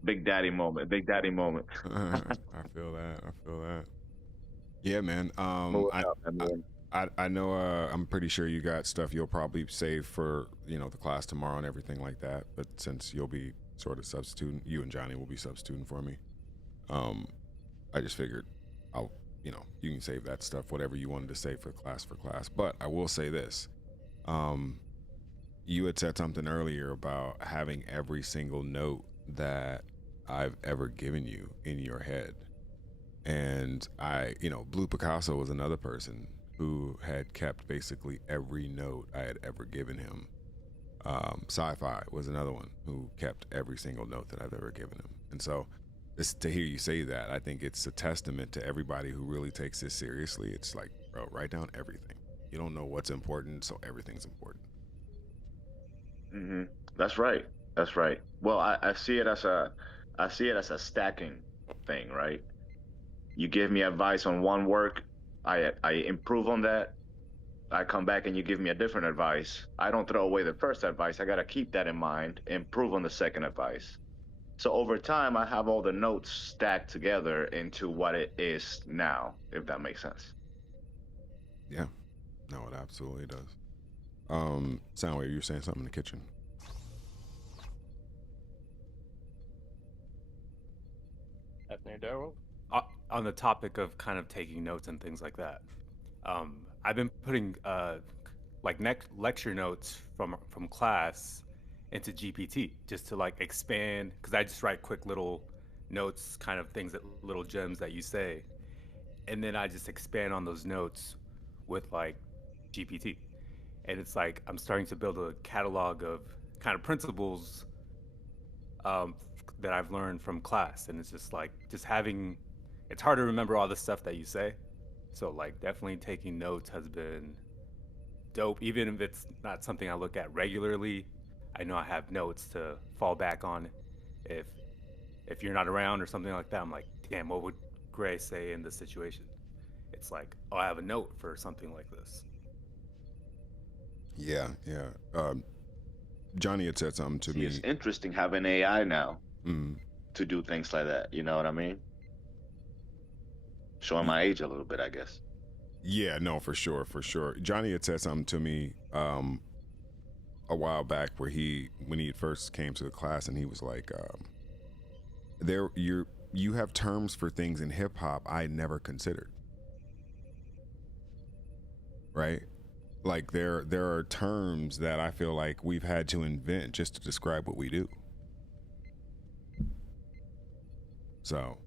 Big daddy moment. Big daddy moment. I feel that. I feel that. Yeah, man. Moving up, man. I know. I'm pretty sure you got stuff you'll probably save for the class tomorrow and everything like that. But since you'll be sort of substituting, you and Johnny will be substituting for me. I just figured I'll you can save that stuff, whatever you wanted to save for class. But I will say this. You had said something earlier about having every single note that I've ever given you in your head. And Blue Picasso was another person who had kept basically every note I had ever given him. Sci-Fi was another one who kept every single note that I've ever given him. And so to hear you say that, I think it's a testament to everybody who really takes this seriously. It's like, bro, write down everything. You don't know what's important, so everything's important. Mm-hmm. That's right. That's right. Well, I see it as a stacking thing, right? You give me advice on one work, I improve on that. I come back and you give me a different advice. I don't throw away the first advice. I got to keep that in mind, improve on the second advice. So over time, I have all the notes stacked together into what it is now, if that makes sense. Yeah. No, it absolutely does. Soundwave, you're saying something in the kitchen. On the topic of kind of taking notes and things like that, I've been putting lecture notes from class into GPT just to like expand, because I just write quick little notes, kind of things, that little gems that you say, and then I just expand on those notes with like GPT. And it's like I'm starting to build a catalog of kind of principles that I've learned from class. And it's just like it's hard to remember all the stuff that you say. So like definitely taking notes has been dope. Even if it's not something I look at regularly, I know I have notes to fall back on if you're not around or something like that. I'm like, damn, what would Gray say in this situation? It's like, oh, I have a note for something like this. Yeah. Johnny had said something to me. It's interesting having AI now to do things like that. You know what I mean? Showing my age a little bit, I guess. Yeah, no, for sure. Johnny had said something to me a while back when he first came to the class, and he was like, you have terms for things in hip hop I never considered. Right? Like there are terms that I feel like we've had to invent just to describe what we do. So,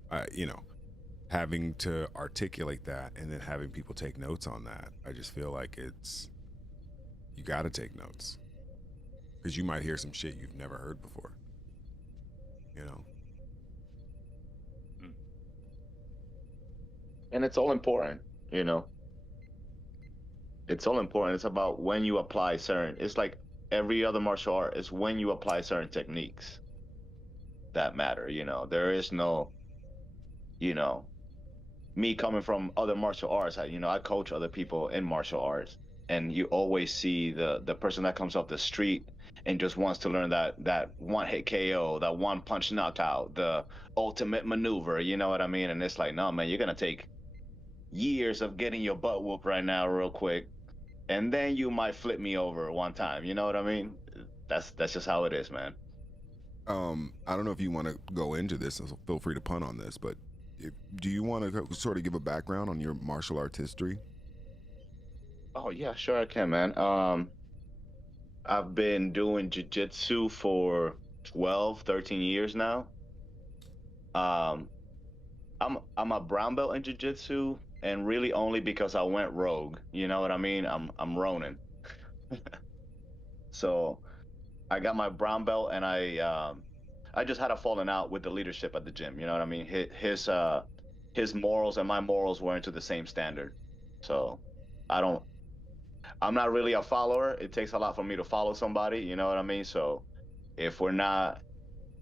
having to articulate that and then having people take notes on that, I just feel like you got to take notes, because you might hear some shit you've never heard before. And it's all important, It's all important. It's about when you apply it's like every other martial art, it's when you apply certain techniques that matter, There is no, me coming from other martial arts, I coach other people in martial arts, and you always see the person that comes off the street and just wants to learn that one hit KO, that one punch knockout, the ultimate maneuver, you know what I mean? And it's like, no, man, you're going to take years of getting your butt whooped right now real quick, and then you might flip me over one time, you know what I mean? That's just how it is, man. I don't know if you want to go into this, so feel free to punt on this, but do you want to sort of give a background on your martial arts history? Oh yeah, sure I can, man. I've been doing jiu-jitsu for 12, 13 years now. I'm a brown belt in jiu-jitsu, and really only because I went rogue. You know what I mean? I'm Ronin. So I got my brown belt, and I just had a falling out with the leadership at the gym. You know what I mean? His morals and my morals weren't to the same standard. So I'm not really a follower. It takes a lot for me to follow somebody. You know what I mean? So if we're not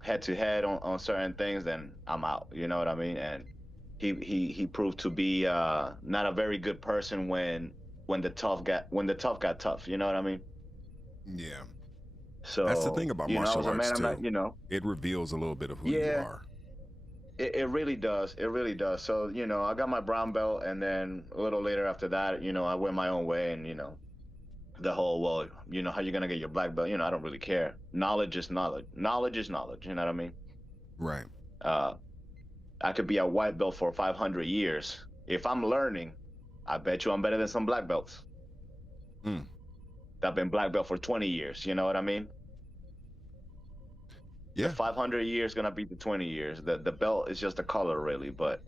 head to head on certain things, then I'm out. You know what I mean? And he proved to be not a very good person when the tough got tough. You know what I mean? Yeah. That's the So thing about you know, I martial was like, arts man, I'm not. too. You know, It reveals a little bit of who you yeah, are. it really does. It really does. So you know, I got my brown belt, and then a little later after that, you know, I went my own way, and you know, the whole well, you know, how you gonna get your black belt? You know, I don't really care. Knowledge is knowledge. Knowledge is knowledge. You know what I mean? Right. Uh, I could be a white belt for 500 years. If I'm learning, I bet you I'm better than some black belts Mm. that've been black belt for 20 years. You know what I mean? The Yeah. 500 years gonna beat the 20 years. The belt is just a color, really. But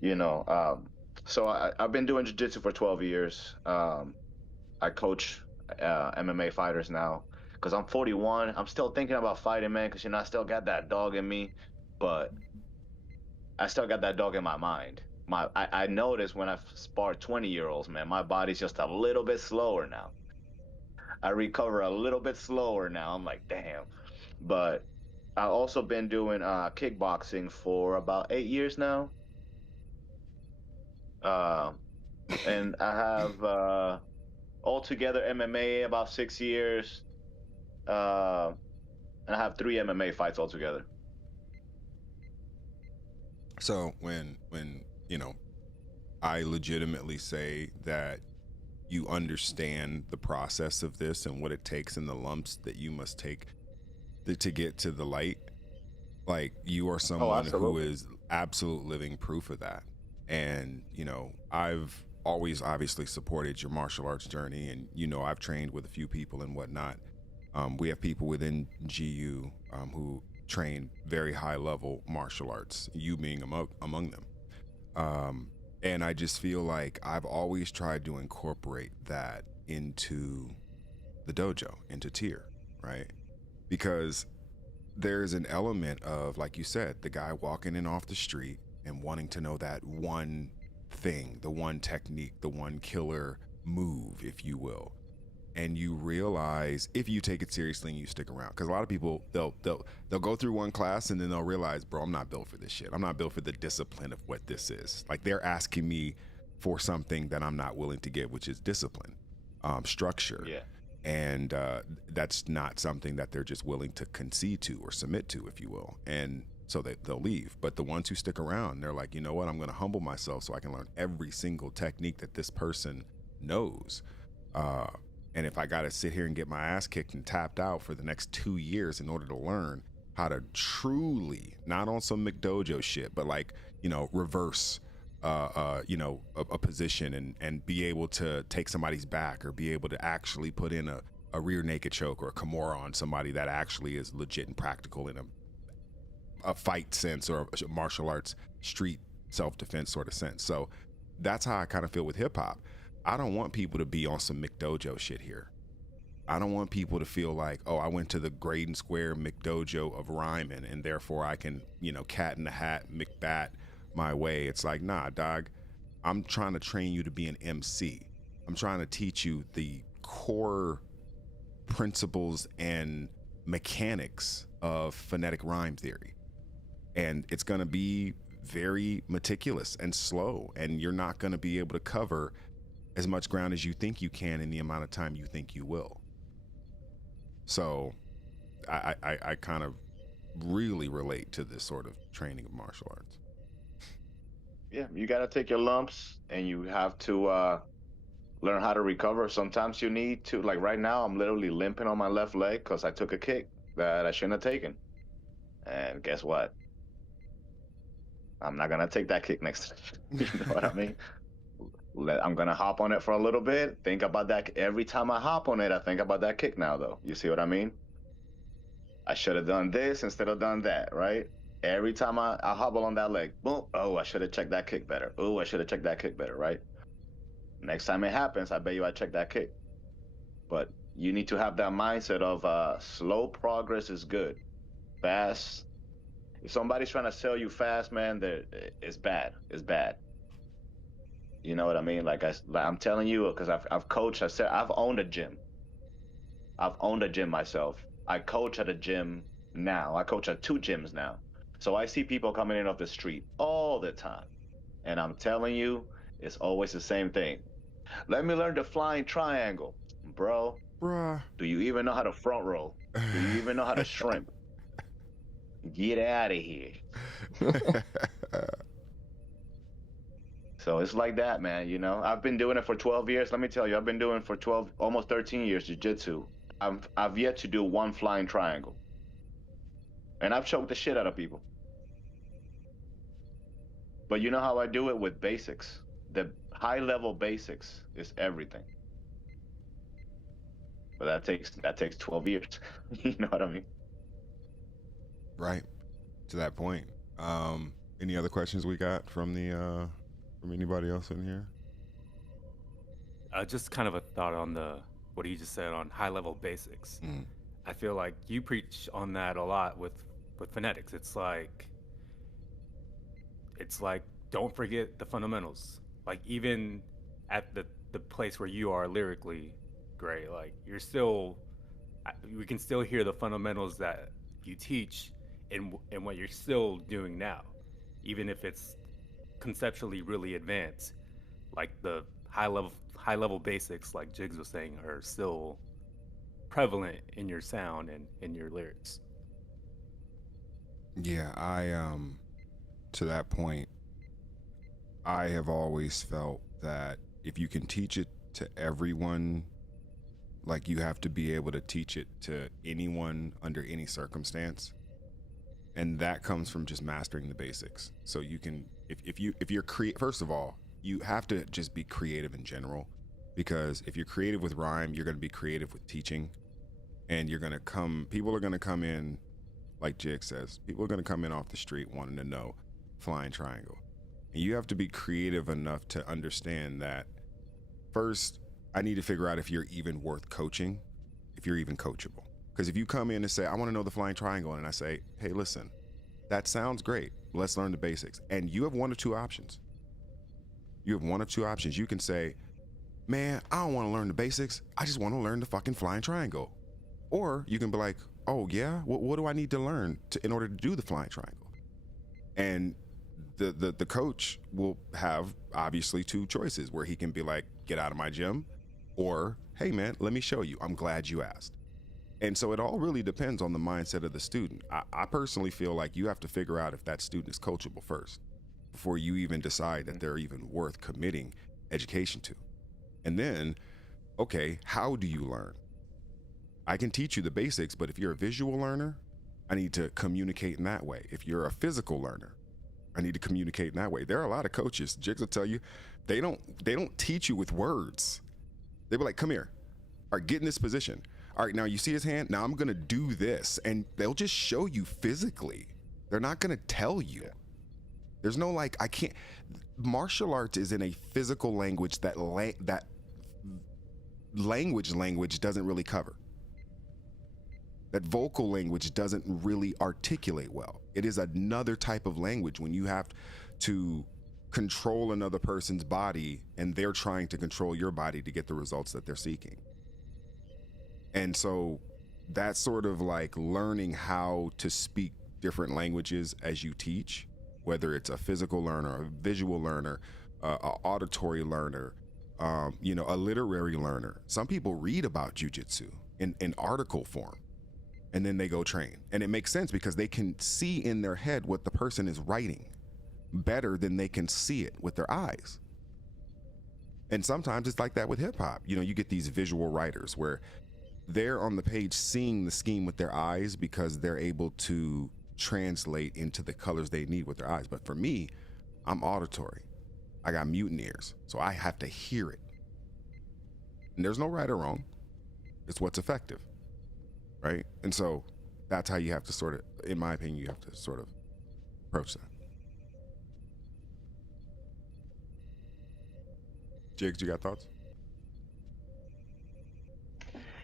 you know, so I've been doing jiu-jitsu for 12 years. I coach MMA fighters now because I'm 41. I'm still thinking about fighting, man, because you know I still got that dog in me, but I still got that dog in my mind. I notice when I spar 20-year-olds, man, my body's just a little bit slower now. I recover a little bit slower now. I'm like, damn. But I've also been doing kickboxing for about 8 years now. Uh, and I have altogether MMA about 6 years. Uh, and I have 3 MMA fights altogether. So when you know, I legitimately say that you understand the process of this and what it takes and the lumps that you must take to get to the light. Like, you are Oh, someone who absolutely. is absolute living proof of that. And you know, I've always obviously supported your martial arts journey, and you know, I've trained with a few people and whatnot. We have people within GU who train very high level martial arts, you being among them. Um, and I just feel like I've always tried to incorporate that into the dojo, into tier, right? Because there's an element of, like you said, the guy walking in off the street and wanting to know that one thing, the one technique, the one killer move, if you will. And you realize, if you take it seriously and you stick around, because a lot of people, they'll go through one class and then they'll realize, bro, I'm not built for this shit. I'm not built for the discipline of what this is. Like, they're asking me for something that I'm not willing to get, which is discipline, structure. Yeah. And that's not something that they're just willing to concede to or submit to, if you will. And so they'll leave. But the ones who stick around, they're like, you know what, I'm going to humble myself so I can learn every single technique that this person knows. And if I got to sit here and get my ass kicked and tapped out for the next 2 years in order to learn how to truly, not on some McDojo shit, but like, you know, reverse, you know, a position and be able to take somebody's back, or be able to actually put in a rear naked choke or a Kimura on somebody that actually is legit and practical in a fight sense, or a martial arts street self-defense sort of sense. So that's how I kind of feel with hip hop. I don't want people to be on some McDojo shit here. I don't want people to feel like, oh, I went to the Greydon Square McDojo of rhyming and therefore I can, you know, cat in the hat, McBat my way. It's like, nah, dog, I'm trying to train you to be an MC. I'm trying to teach you the core principles and mechanics of phonetic rhyme theory. And it's going to be very meticulous and slow, and you're not going to be able to cover as much ground as you think you can in the amount of time you think you will. So I kind of really relate to this sort of training of martial arts. Yeah, you got to take your lumps, and you have to learn how to recover. Sometimes you need to, like right now, I'm literally limping on my left leg because I took a kick that I shouldn't have taken. And guess what? I'm not gonna take that kick next time. You know what I mean? I'm gonna hop on it for a little bit. Think about that. Every time I hop on it, I think about that kick now, though. You see what I mean? I should have done this instead of done that, right? Every time I hobble on that leg, boom. Oh, I should have checked that kick better. Oh, I should have checked that kick better, right? Next time it happens, I bet you I check that kick. But you need to have that mindset of slow progress is good. Fast. If somebody's trying to sell you fast, man, it's bad. It's bad. You know what I mean? Like I'm telling you, because I've coached. I've owned a gym. I've owned a gym myself. I coach at a gym now. I coach at 2 gyms now. So I see people coming in off the street all the time. And I'm telling you, it's always the same thing. Let me learn the flying triangle. Bro, Bruh. do you even know how to front roll? Do you even know how to shrimp? Get out of here. So it's like that, man. You know, I've been doing it for 12 years. Let me tell you, I've been doing it for 12, almost 13 years, jiu-jitsu. I've yet to do one flying triangle. And I've choked the shit out of people. But you know how I do it? With basics. The high level basics is everything. But that takes 12 years. You know what I mean? Right. To that point. Any other questions we got from the from anybody else in here? Just kind of a thought on what he just said on high level basics. I feel like you preach on that a lot with phonetics. It's like don't forget the fundamentals. Like even at the place where you are lyrically, Gray, like you're still, we can still hear the fundamentals that you teach in what you're still doing now, even if it's conceptually really advanced. Like the high level basics, like Jigs was saying, are still prevalent in your sound and in your lyrics. Yeah, to that point, I have always felt that if you can teach it to everyone, like you have to be able to teach it to anyone under any circumstance. And that comes from just mastering the basics. So you can, if you're first of all, you have to just be creative in general, because if you're creative with rhyme, you're going to be creative with teaching, and people are going to come in, like Jig says, people are going to come in off the street wanting to know flying triangle. And you have to be creative enough to understand that first, I need to figure out if you're even worth coaching, if you're even coachable. Because if you come in and say, I want to know the flying triangle, and I say, hey, listen, that sounds great. Let's learn the basics. And you have one of two options. You can say, man, I don't want to learn the basics. I just want to learn the fucking flying triangle. Or you can be like, oh yeah, what do I need to learn in order to do the flying triangle? And the coach will have obviously two choices, where he can be like, get out of my gym, or hey man, let me show you. I'm glad you asked. And so it all really depends on the mindset of the student. I personally feel like you have to figure out if that student is coachable first, before you even decide that they're even worth committing education to. And then, okay, how do you learn? I can teach you the basics, but if you're a visual learner, I need to communicate in that way. If you're a physical learner, I need to communicate in that way. There are a lot of coaches, Jigs will tell you, they don't teach you with words. They be like, come here, all right, get in this position. All right, now you see his hand, now I'm gonna do this. And they'll just show you physically. They're not gonna tell you. There's no like, I can't, martial arts is in a physical language that language doesn't really cover. That vocal language doesn't really articulate well. It is another type of language when you have to control another person's body and they're trying to control your body to get the results that they're seeking. And so that's sort of like learning how to speak different languages as you teach, whether it's a physical learner, a visual learner, an auditory learner, a literary learner. Some people read about jiu-jitsu in article form, and then they go train. And it makes sense because they can see in their head what the person is writing better than they can see it with their eyes. And sometimes it's like that with hip hop. You get these visual writers where they're on the page seeing the scheme with their eyes because they're able to translate into the colors they need with their eyes. But for me, I'm auditory. I got mutant ears, so I have to hear it. And there's no right or wrong. It's what's effective, right? And so that's how you have to sort of, in my opinion, you have to sort of approach that. Jigs, you got thoughts?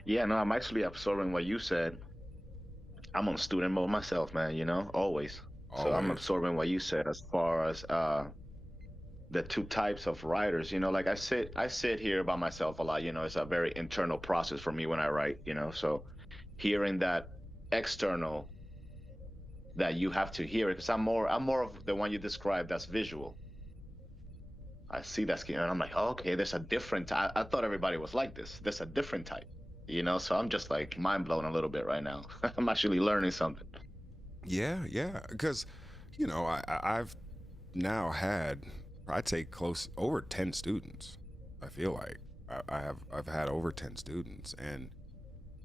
Yeah, no, I'm actually absorbing what you said. I'm on student mode myself, man, always. So I'm absorbing what you said as far as the two types of writers. Like I sit here by myself a lot. It's a very internal process for me when I write. So hearing that external that you have to hear it, because I'm more of the one you described that's visual. I see that skin and I'm like, oh, okay, there's a different type. I thought everybody was like this. There's a different type, you know? So I'm just like mind blown a little bit right now. I'm actually learning something. Yeah, because you know I've now had, I'd say, close over 10 students. I feel like I've had over 10 students, and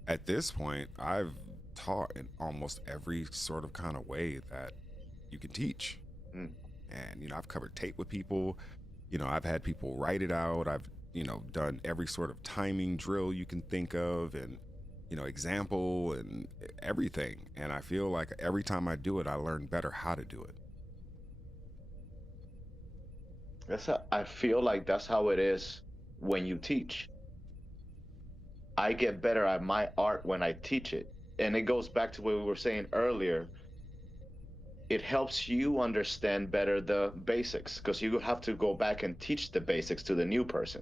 at this point I've taught in almost every sort of kind of way that you can teach. Mm. And you know, I've covered tape with people, you know, I've had people write it out, I've, you know, done every sort of timing drill you can think of, and you know, example and everything. And I feel like every time I do it I learn better how to do it. I feel like that's how it is when you teach. I get better at my art when I teach it. And it goes back to what we were saying earlier. It helps you understand better the basics, because you have to go back and teach the basics to the new person.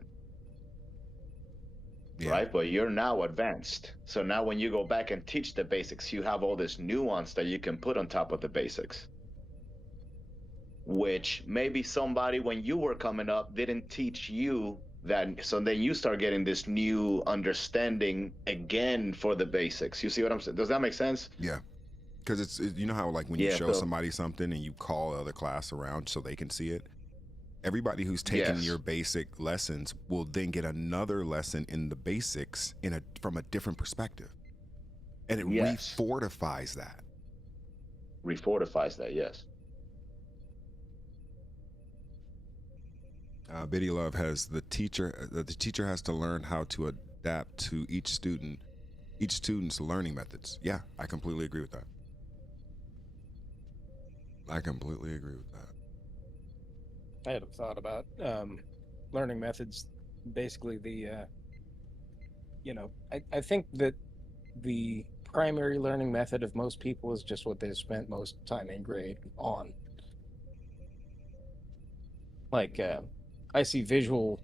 Yeah. Right? But you're now advanced. So now when you go back and teach the basics, you have all this nuance that you can put on top of the basics, which maybe somebody when you were coming up didn't teach you that. So then you start getting this new understanding again for the basics. You see what I'm saying? Does that make sense? Yeah. Because you know how like when you Yeah, show so- somebody something and you call the other class around so they can see it, everybody who's taken Yes. your basic lessons will then get another lesson in the basics from a different perspective, and it Yes. refortifies that. Refortifies that, yes. Biddy Love has the teacher has to learn how to adapt to each student's learning methods. Yeah, I completely agree with that. I completely agree with that. I had a thought about learning methods. Basically, I think that the primary learning method of most people is just what they spent most time in grade on. Like, I see visual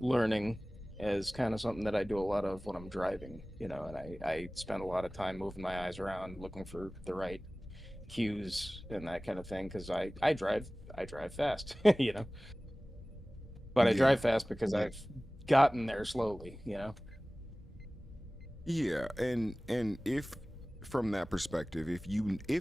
learning as kind of something that I do a lot of when I'm driving, and I spend a lot of time moving my eyes around looking for the right cues and that kind of thing, because I drive fast, but I Yeah. drive fast because I've gotten there slowly. Yeah, and if from that perspective, if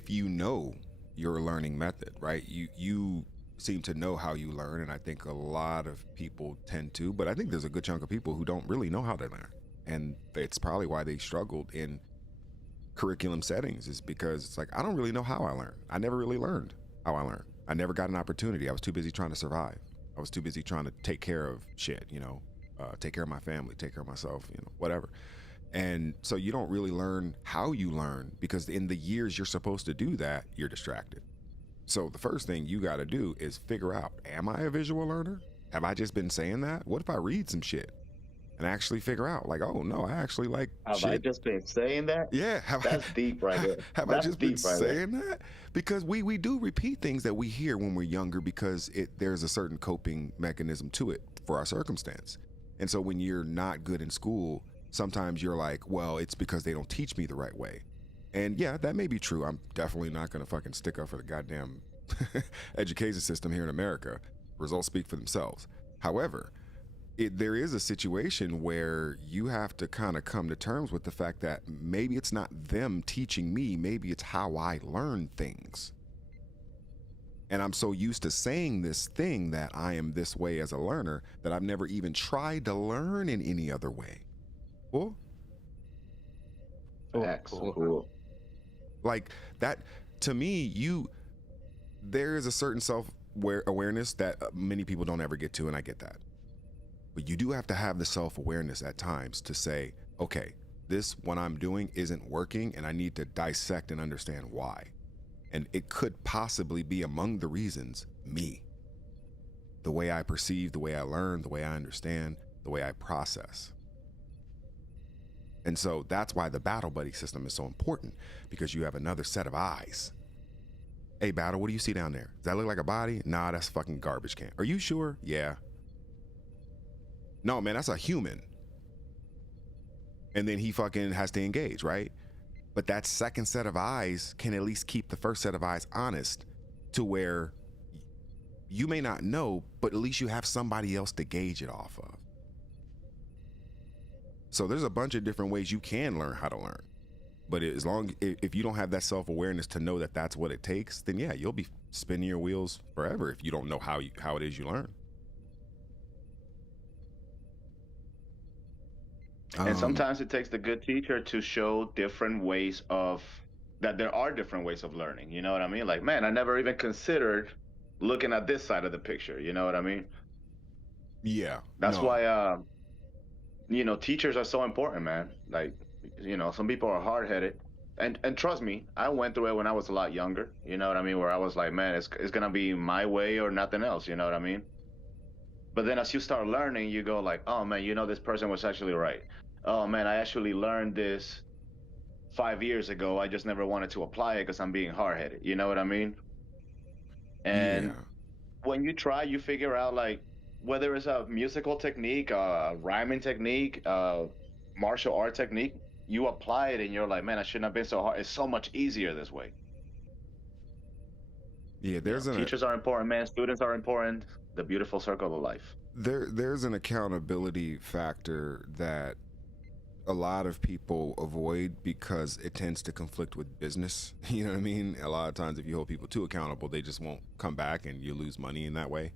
you know your learning method, right? You seem to know how you learn, and I think a lot of people tend to, but I think there's a good chunk of people who don't really know how they learn, and it's probably why they struggled in curriculum settings, is because it's like, I don't really know how I learn. I never really learned how I learned. I never got an opportunity. I was too busy trying to survive. I was too busy trying to take care of shit, take care of my family, take care of myself, whatever. And so you don't really learn how you learn, because in the years you're supposed to do that, you're distracted. So the first thing you got to do is figure out, am I a visual learner? Have I just been saying that? What if I read some shit and actually figure out, like, oh no, I actually like Have shit. I just been saying that? Yeah, That's deep right there. Have That's I just been deep right there. saying that? Because we do repeat things that we hear when we're younger, because there's a certain coping mechanism to it for our circumstance. And so when you're not good in school, sometimes you're like, well, it's because they don't teach me the right way. And yeah, that may be true. I'm definitely not gonna fucking stick up for the goddamn education system here in America. Results speak for themselves. However, there is a situation where you have to kind of come to terms with the fact that maybe it's not them teaching me, maybe it's how I learn things. And I'm so used to saying this thing that I am this way as a learner that I've never even tried to learn in any other way. Well, Excellent. Cool. like that, to me, there is a certain self-awareness that many people don't ever get to, and I get that. But you do have to have the self-awareness at times to say, okay, what I'm doing isn't working, and I need to dissect and understand why. And it could possibly be among the reasons me. The way I perceive, the way I learn, the way I understand, the way I process. And so that's why the battle buddy system is so important, because you have another set of eyes. Hey, battle, what do you see down there? Does that look like a body? Nah, that's a fucking garbage can. Are you sure? Yeah. No, man, that's a human. And then he fucking has to engage, right? But that second set of eyes can at least keep the first set of eyes honest, to where you may not know, but at least you have somebody else to gauge it off of. So there's a bunch of different ways you can learn how to learn. But if you don't have that self-awareness to know that that's what it takes, then yeah, you'll be spinning your wheels forever if you don't know how it is you learn. And sometimes it takes the good teacher to show that there are different ways of learning. You know what I mean? Like, man, I never even considered looking at this side of the picture. You know what I mean? Yeah. That's why, teachers are so important, man. Like, some people are hard-headed. And trust me, I went through it when I was a lot younger. You know what I mean? Where I was like, man, it's going to be my way or nothing else. You know what I mean? But then as you start learning, you go like, oh, man, this person was actually right. Oh, man, I actually learned this 5 years ago. I just never wanted to apply it because I'm being hard-headed. You know what I mean? And when you try, you figure out, like, whether it's a musical technique, a rhyming technique, martial art technique, you apply it and you're like, man, I shouldn't have been so hard. It's so much easier this way. Yeah, teachers are important, man. Students are important. The beautiful circle of life. There's an accountability factor that a lot of people avoid because it tends to conflict with business. You know what I mean? A lot of times if you hold people too accountable, they just won't come back and you lose money in that way.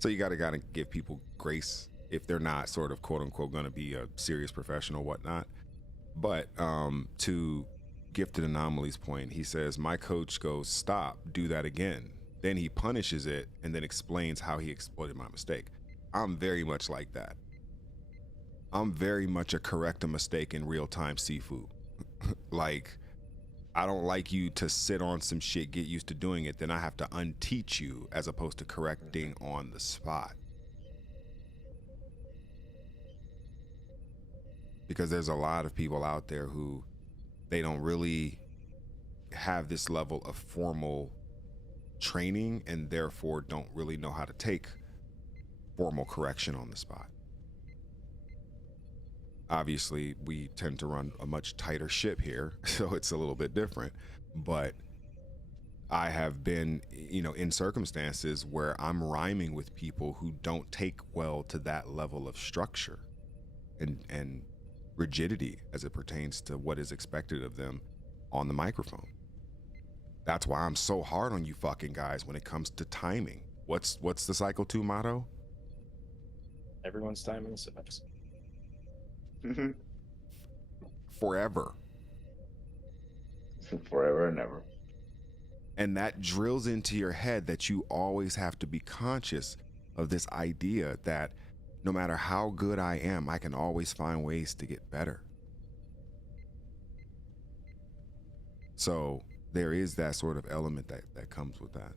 So you gotta give people grace if they're not sort of quote unquote gonna be a serious professional, whatnot. But to Gifted Anomaly's point, he says, my coach goes, stop, do that again. Then he punishes it and then explains how he exploited my mistake. I'm very much like that. I'm very much a correct a mistake in real time seafood. Like, I don't like you to sit on some shit, get used to doing it, then I have to unteach you as opposed to correcting on the spot. Because there's a lot of people out there who they don't really have this level of formal training and therefore don't really know how to take formal correction on the spot. Obviously, we tend to run a much tighter ship here, so it's a little bit different. But I have been, in circumstances where I'm rhyming with people who don't take well to that level of structure and rigidity as it pertains to what is expected of them on the microphone. That's why I'm so hard on you fucking guys when it comes to timing. What's the Cycle 2 motto? Everyone's timing sucks. Forever. Forever and ever. And that drills into your head that you always have to be conscious of this idea that no matter how good I am, I can always find ways to get better. So there is that sort of element that comes with that.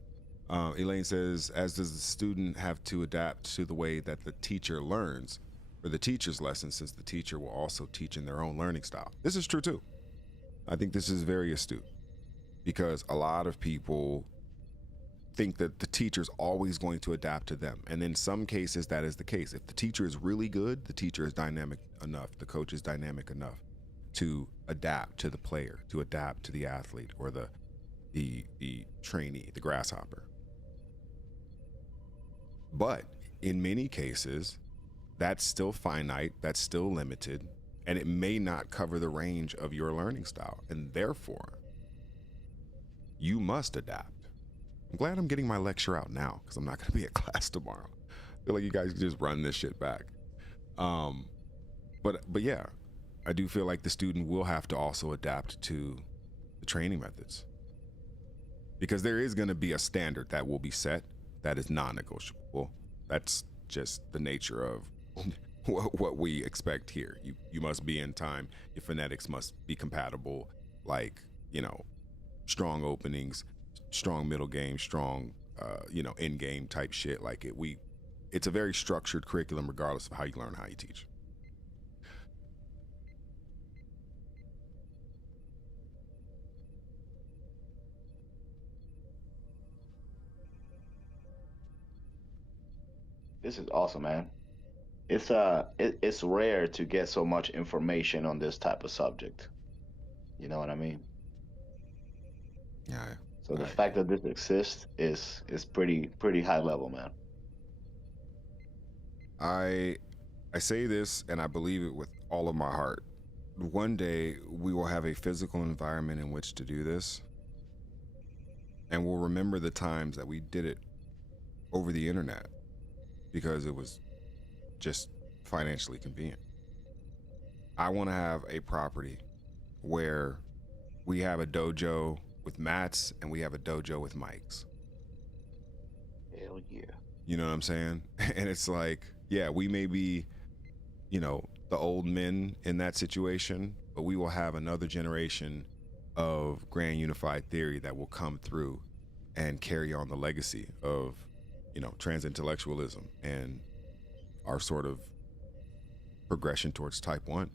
Elaine says, as does the student have to adapt to the way that the teacher learns for the teacher's lesson, since the teacher will also teach in their own learning style. This is true too. I think this is very astute because a lot of people think that the teacher's always going to adapt to them. And in some cases, that is the case. If the teacher is really good, the teacher is dynamic enough, the coach is dynamic enough to adapt to the player, to adapt to the athlete or the trainee, the grasshopper. But in many cases, that's still finite, that's still limited, and it may not cover the range of your learning style. And therefore, you must adapt. I'm glad I'm getting my lecture out now because I'm not going to be at class tomorrow. I feel like you guys can just run this shit back. But yeah, I do feel like the student will have to also adapt to the training methods because there is going to be a standard that will be set that is non-negotiable. That's just the nature of what we expect here. You must be in time. Your phonetics must be compatible. Like, strong openings, strong middle game, strong, end game type shit. Like it's a very structured curriculum regardless of how you learn, how you teach. This is awesome, man. It's rare to get so much information on this type of subject. You know what I mean? Yeah. So the I, fact that this exists is pretty high level, man. I I say this and I believe it with all of my heart. One day we will have a physical environment in which to do this, and we'll remember the times that we did it over the internet because it was just financially convenient. I want to have a property where we have a dojo with mats and we have a dojo with mics. Hell yeah. You know what I'm saying? And it's like, yeah, we may be, the old men in that situation, but we will have another generation of grand unified theory that will come through and carry on the legacy of, trans intellectualism and our sort of progression towards type 1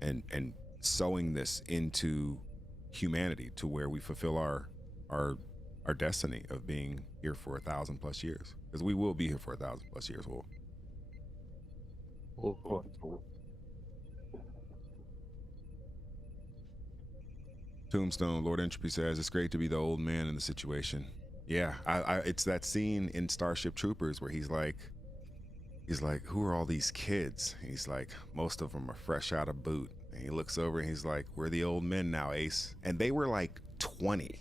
and sowing this into humanity to where we fulfill our destiny of being here for 1,000+ years, because we will be here for 1,000+ years. Tombstone, Lord Entropy says, it's great to be the old man in the situation. Yeah, it's that scene in Starship Troopers where he's like, who are all these kids? And he's like, most of them are fresh out of boot. And he looks over and he's like, we're the old men now, Ace. And they were like 20.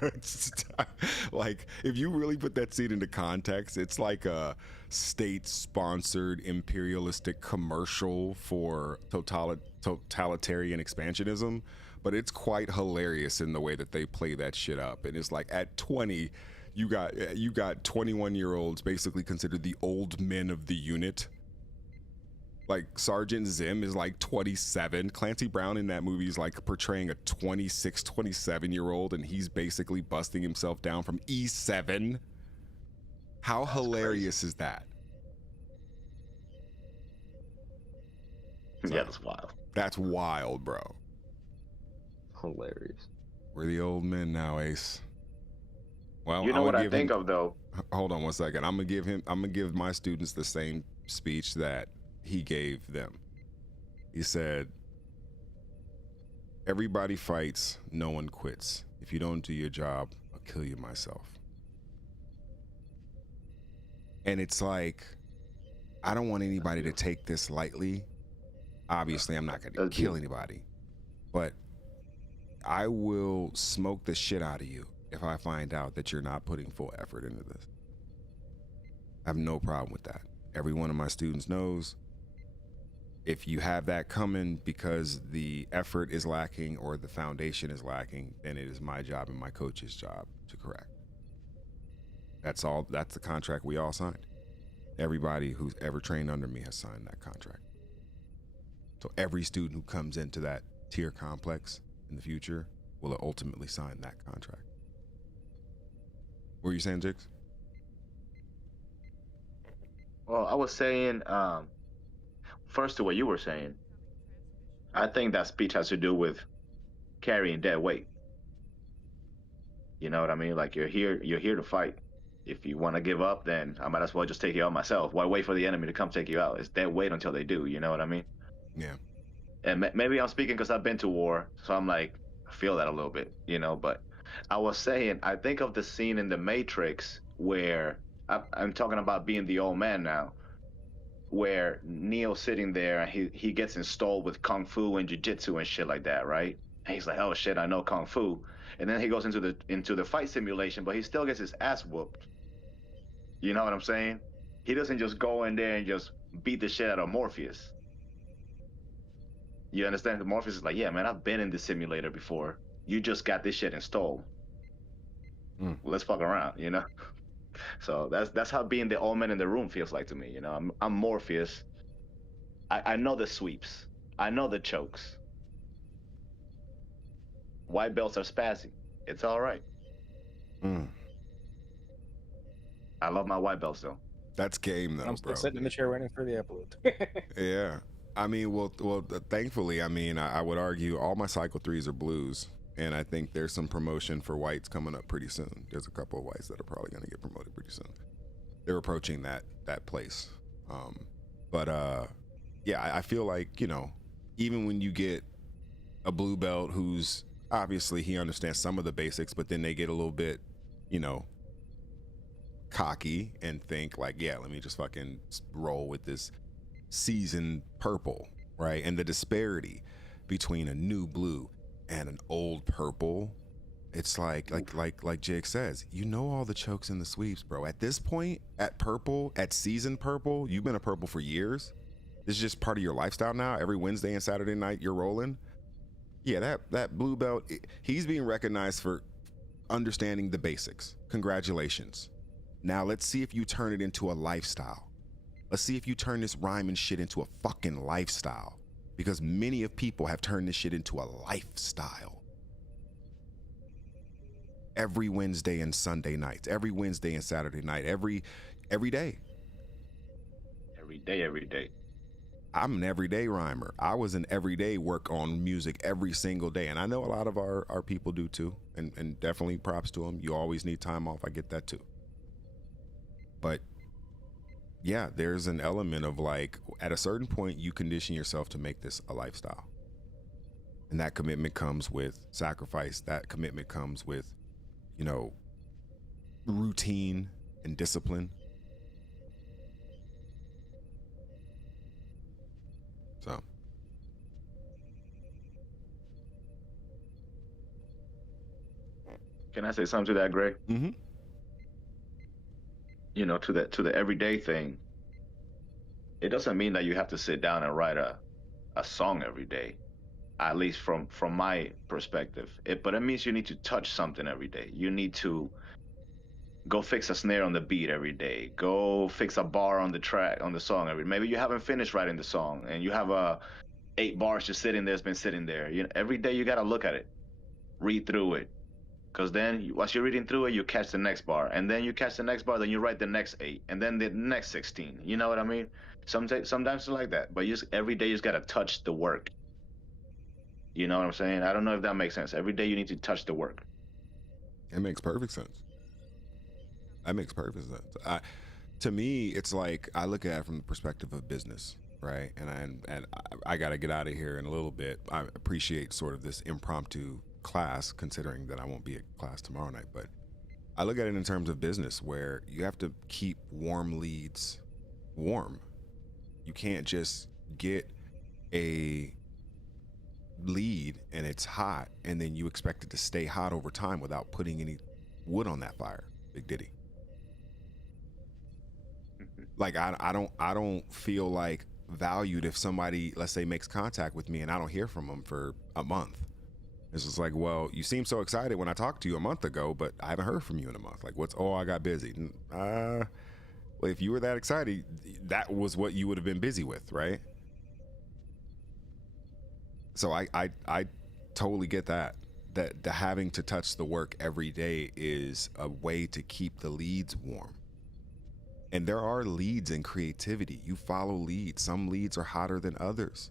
What? Like, if you really put that scene into context, it's like a state-sponsored imperialistic commercial for totalitarian expansionism, but it's quite hilarious in the way that they play that shit up. And it's like, at 20, you got 21-year-olds basically considered the old men of the unit. Like, Sergeant Zim is like 27. Clancy Brown in that movie is like portraying a 26, 27-year-old, and he's basically busting himself down from E7. How hilarious is that? Yeah, that's wild. That's wild, bro. Hilarious. We're the old men now, Ace. Well, You know what I think of though? Hold on one second. I'm gonna give my students the same speech that he gave them. He said, everybody fights, no one quits. If you don't do your job, I'll kill you myself. And it's like, I don't want anybody to take this lightly. Obviously, I'm not gonna kill anybody, but I will smoke the shit out of you if I find out that you're not putting full effort into this. I have no problem with that. Every one of my students knows if you have that coming because the effort is lacking or the foundation is lacking, then it is my job and my coach's job to correct. That's all. That's the contract we all signed. Everybody who's ever trained under me has signed that contract. So every student who comes into that tier complex in the future will ultimately sign that contract. What were you saying, Jix? Well, I was saying, first to what you were saying, I think that speech has to do with carrying dead weight. You know what I mean? Like, you're here to fight. If you want to give up, then I might as well just take you out myself. Why wait for the enemy to come take you out? It's dead weight until they do. You know what I mean? Yeah. And maybe I'm speaking because I've been to war, so I'm like, I feel that a little bit, But I was saying, I think of the scene in The Matrix where I'm talking about being the old man now, where Neo's sitting there and he gets installed with kung fu and jiu-jitsu and shit like that, right? And he's like, oh shit, I know kung fu. And then he goes into the fight simulation, but he still gets his ass whooped. You know what I'm saying? He doesn't just go in there and just beat the shit out of Morpheus. You understand? The Morpheus is like, yeah, man, I've been in this simulator before. You just got this shit installed. Let's fuck around, So that's how being the old man in the room feels like to me. I'm Morpheus. I know the sweeps. I know the chokes. White belts are spazzy. It's all right. I love my white belts though. That's game though, I'm still bro. sitting in the chair waiting for the upload. Yeah. I mean, well, thankfully, I would argue all my Cycle 3s are blues. And I think there's some promotion for whites coming up pretty soon. There's a couple of whites that are probably going to get promoted pretty soon. They're approaching that place. But yeah, I feel like, you know, even when you get a blue belt who's obviously he understands some of the basics, but then they get a little bit, you know, cocky and think like, yeah, let me just fucking roll with this seasoned purple, right? And the disparity between a new blue and an old purple, it's like Jake says, you know, all the chokes and the sweeps, bro. At this point, at purple, at seasoned purple, you've been a purple for years. This is just part of your lifestyle now. Every Wednesday and Saturday night you're rolling. Yeah, that blue belt, he's being recognized for understanding the basics. Congratulations. Now let's see if you turn it into a lifestyle. Let's see if you turn this rhyming shit into a fucking lifestyle, because many of people have turned this shit into a lifestyle. Every Wednesday and Sunday nights, every Wednesday and Saturday night, every day. Every day. I'm an everyday rhymer. I was an everyday work on music every single day. And I know a lot of our people do too. And definitely props to them. You always need time off. I get that too. But yeah, there's an element of like, at a certain point, you condition yourself to make this a lifestyle. And that commitment comes with sacrifice. That commitment comes with, you know, routine and discipline. So. Can I say something to that, Greg? Mm-hmm. You know, to the everyday thing, it doesn't mean that you have to sit down and write a song every day, at least from my perspective. But it means you need to touch something every day. You need to go fix a snare on the beat every day. Go fix a bar on the track, on the song every day. Maybe you haven't finished writing the song and you have 8 bars just sitting there, it's been sitting there. You know, every day you got to look at it, read through it. Because then once you're reading through it, you catch the next bar. And then you catch the next bar, then you write the next 8. And then the next 16. You know what I mean? Sometimes it's like that. But every day you just got to touch the work. You know what I'm saying? I don't know if that makes sense. Every day you need to touch the work. It makes perfect sense. That makes perfect sense. To me, it's like, I look at it from the perspective of business, right? And I got to get out of here in a little bit. I appreciate sort of this impromptu class, considering that I won't be at class tomorrow night. But I look at it in terms of business, where you have to keep warm leads warm. You can't just get a lead and it's hot and then you expect it to stay hot over time without putting any wood on that fire. Big Diddy. Like I don't feel like valued if somebody, let's say, makes contact with me and I don't hear from them for a month. It's just like, well, you seemed so excited when I talked to you a month ago, but I haven't heard from you in a month. Like, I got busy. Well, if you were that excited, that was what you would have been busy with, right? So I totally get that the having to touch the work every day is a way to keep the leads warm. And there are leads in creativity. You follow leads. Some leads are hotter than others.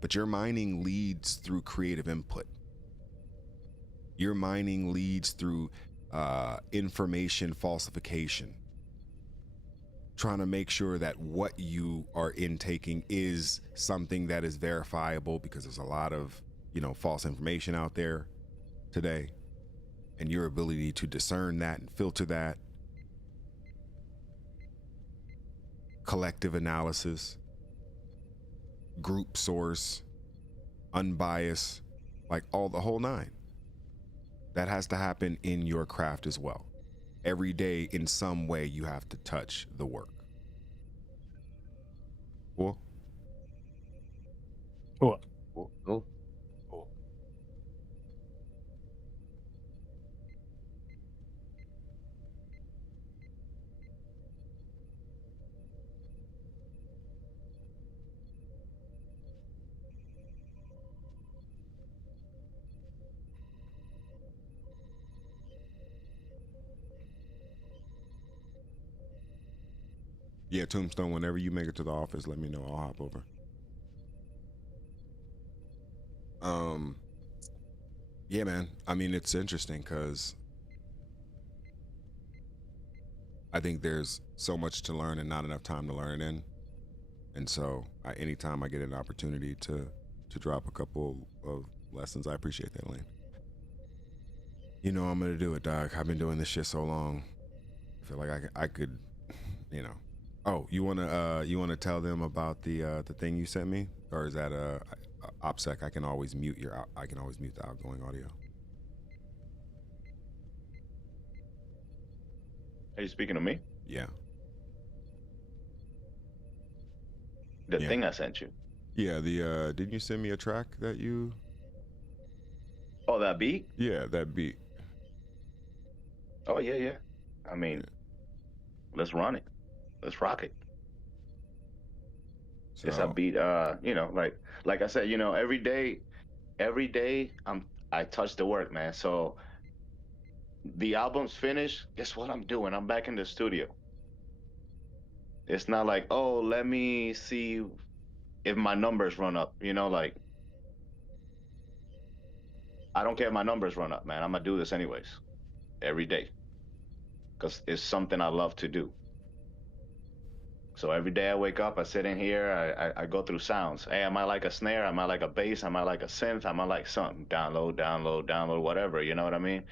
But you're mining leads through creative input. You're mining leads through information falsification. Trying to make sure that what you are intaking is something that is verifiable, because there's a lot of, false information out there today. And your ability to discern that and filter that. Collective analysis. Group source, unbiased, like the whole 9. That has to happen in your craft as well. Every day, in some way, you have to touch the work. Cool? Cool. Cool. Yeah, Tombstone, whenever you make it to the office, let me know. I'll hop over. Yeah, man. I mean, it's interesting because I think there's so much to learn and not enough time to learn it in. And so anytime I get an opportunity to drop a couple of lessons, I appreciate that, Lane. You know I'm gonna do it, dog. I've been doing this shit so long. I feel like I could, you know. Oh, you wanna tell them about the thing you sent me, or is that OPSEC? I can always mute the outgoing audio. Are you speaking to me? Yeah. The Yeah. thing I sent you. Yeah. Didn't you send me a track that you? Oh, that beat? Yeah, that beat. Oh yeah. I mean, let's run it. Let's rock it. So, It's a beat. You know, like I said, you know, every day I touch the work, man. So the album's finished. Guess what I'm doing? I'm back in the studio. It's not like, oh, let me see if my numbers run up. You know, like I don't care if my numbers run up, man. I'm gonna do this anyways, every day, because it's something I love to do. So every day I wake up, I sit in here, I go through sounds. Hey, am I like a snare? Am I like a bass? Am I like a synth? Am I like something? Download, whatever. You know what I mean?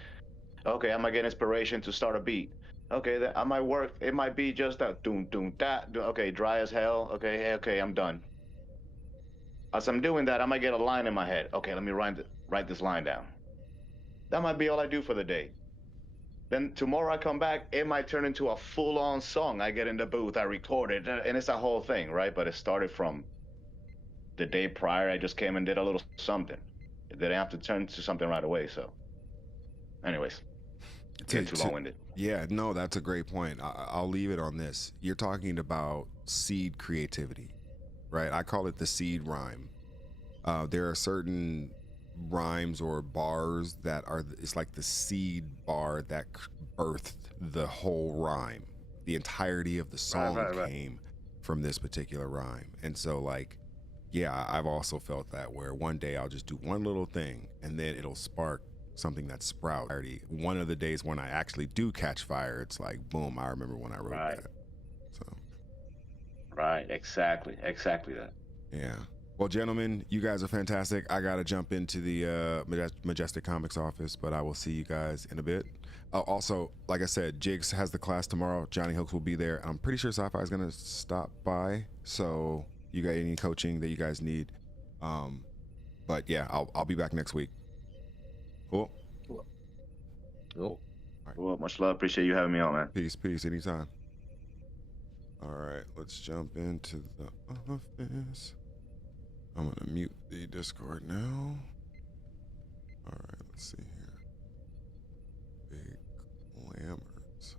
Okay, I'm gonna get inspiration to start a beat. Okay, then I might work. It might be just that doom doom that. Okay, dry as hell. Okay, I'm done. As I'm doing that, I might get a line in my head. Okay, let me write this line down. That might be all I do for the day. Then tomorrow I come back, it might turn into a full-on song. I get in the booth, I record it, and it's a whole thing, right? But it started from the day prior. I just came and did a little something. It didn't have to turn to something right away. So, anyways, getting too long-winded. Yeah, no, that's a great point. I'll leave it on this. You're talking about seed creativity, right? I call it the seed rhyme. There are certain rhymes or bars that are, it's like the seed bar that birthed the whole rhyme. The entirety of the song came from this particular rhyme. And so, like, yeah, I've also felt that, where one day I'll just do one little thing and then it'll spark something that sprouts. One of the days when I actually do catch fire, it's like, boom, I remember when I wrote that. So. Right, exactly that. Yeah. Well, gentlemen, you guys are fantastic. I got to jump into the Majestic Comics office, but I will see you guys in a bit. Also, like I said, Jigs has the class tomorrow. Johnny Hooks will be there. I'm pretty sure Sci-Fi is going to stop by. So you got any coaching that you guys need? But yeah, I'll be back next week. Cool. Cool. Right. Well, much love. Appreciate you having me on, man. Peace. Anytime. All right, let's jump into the office. I'm gonna mute the Discord now. All right, let's see here. Big glamours.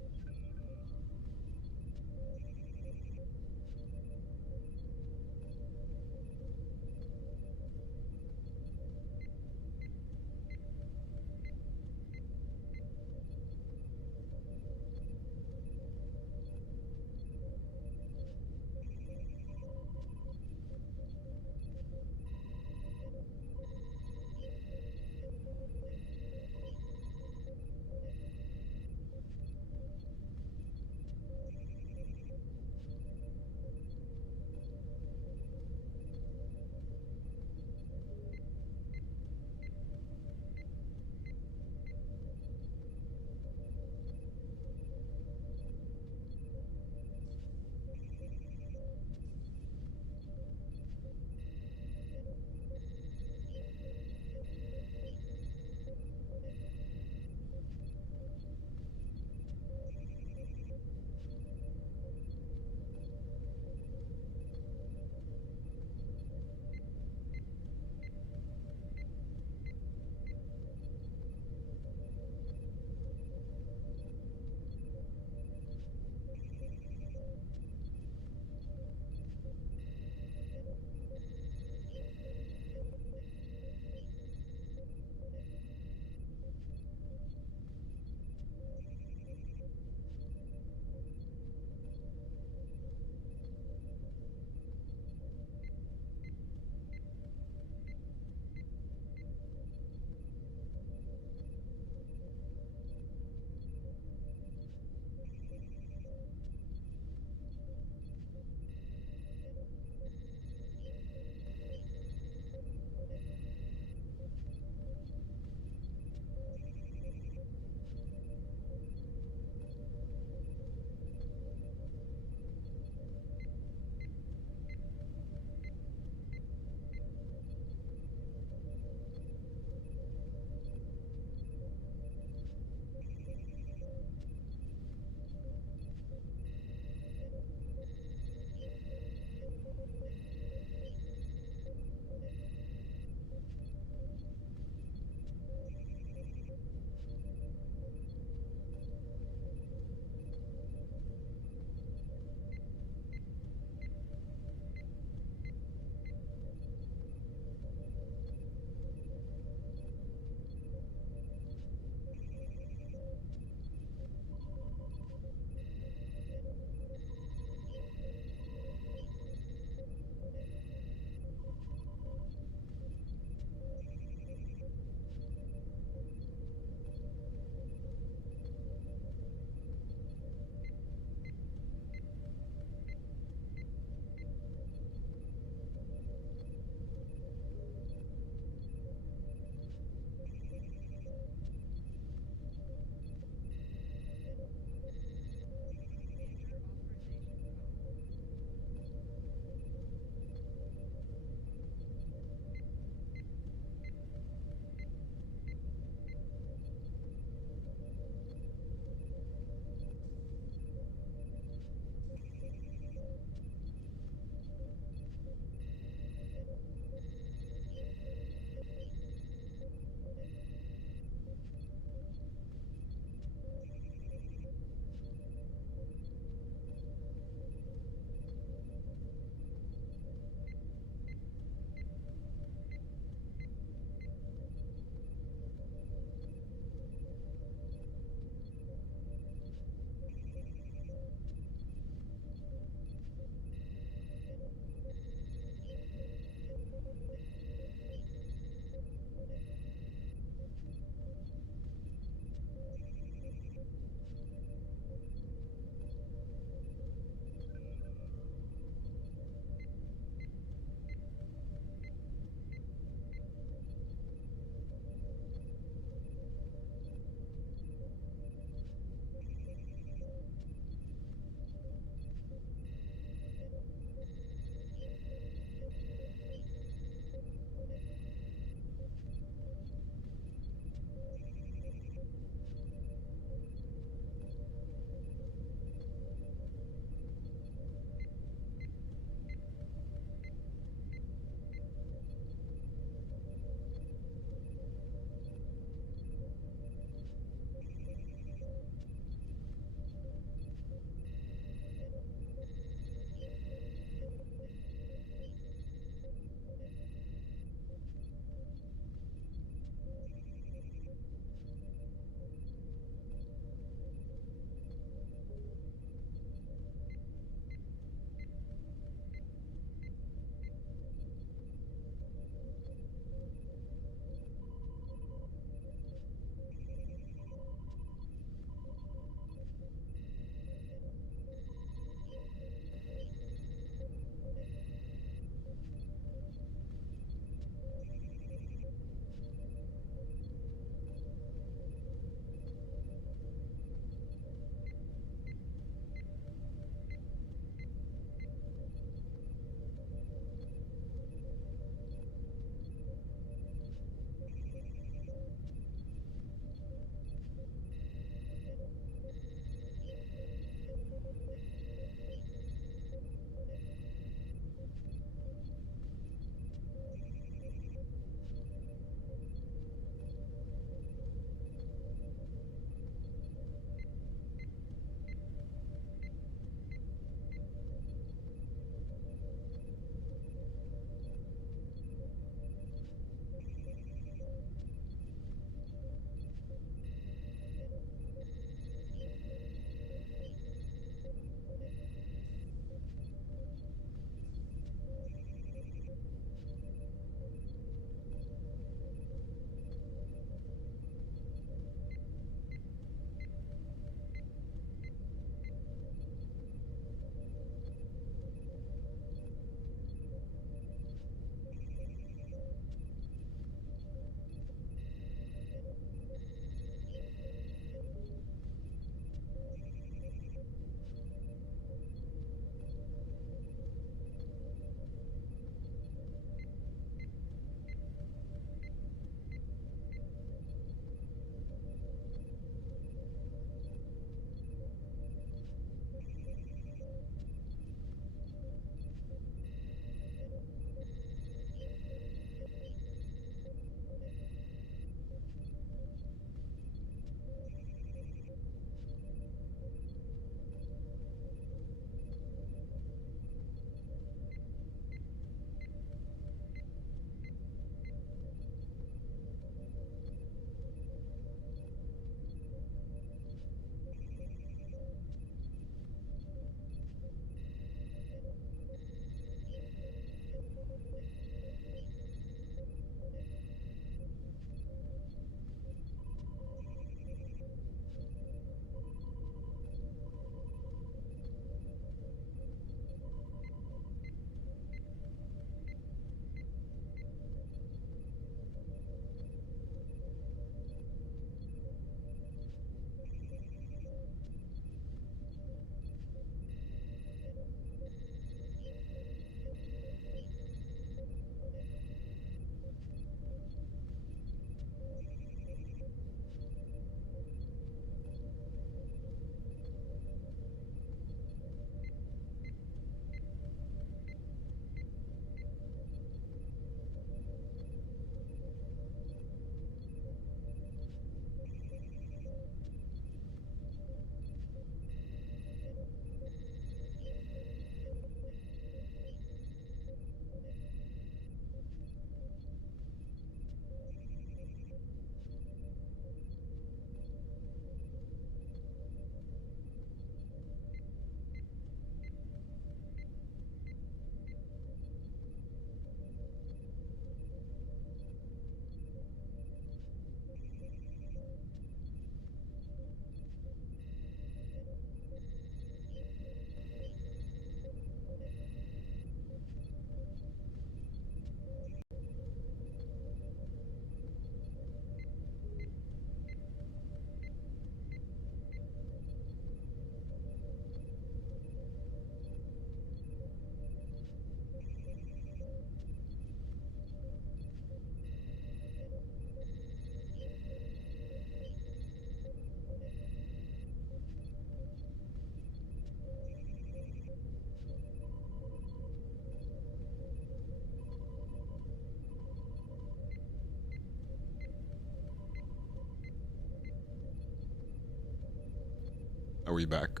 Are we back?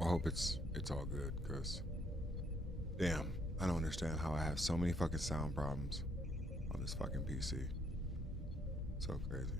I hope it's all good, cause damn, I don't understand how I have so many fucking sound problems on this fucking PC. So crazy.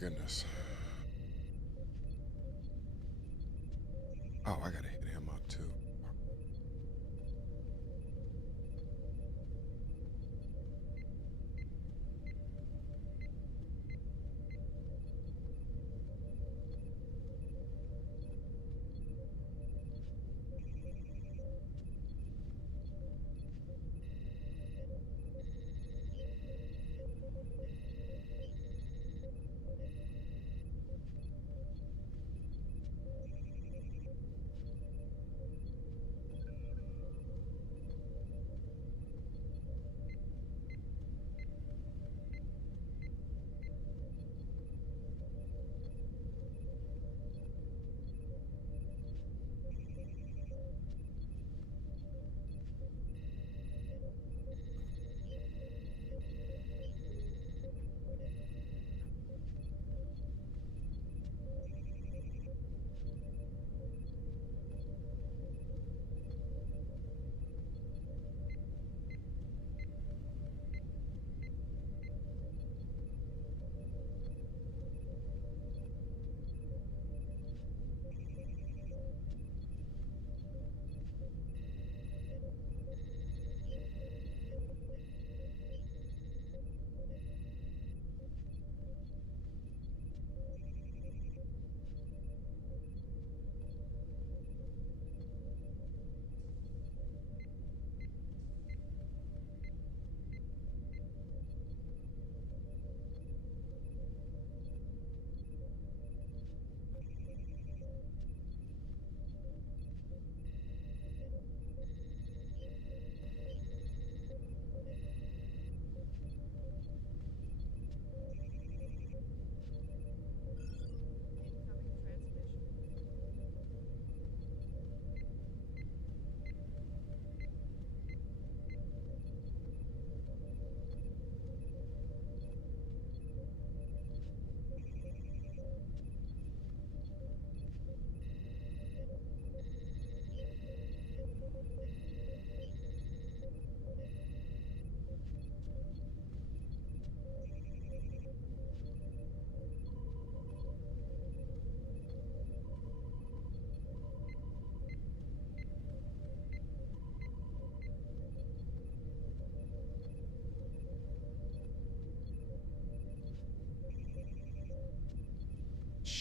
goodness. Oh, I gotta hit him up too.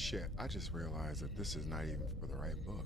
Shit, I just realized that this is not even for the right book.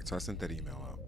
right, so I sent that email out.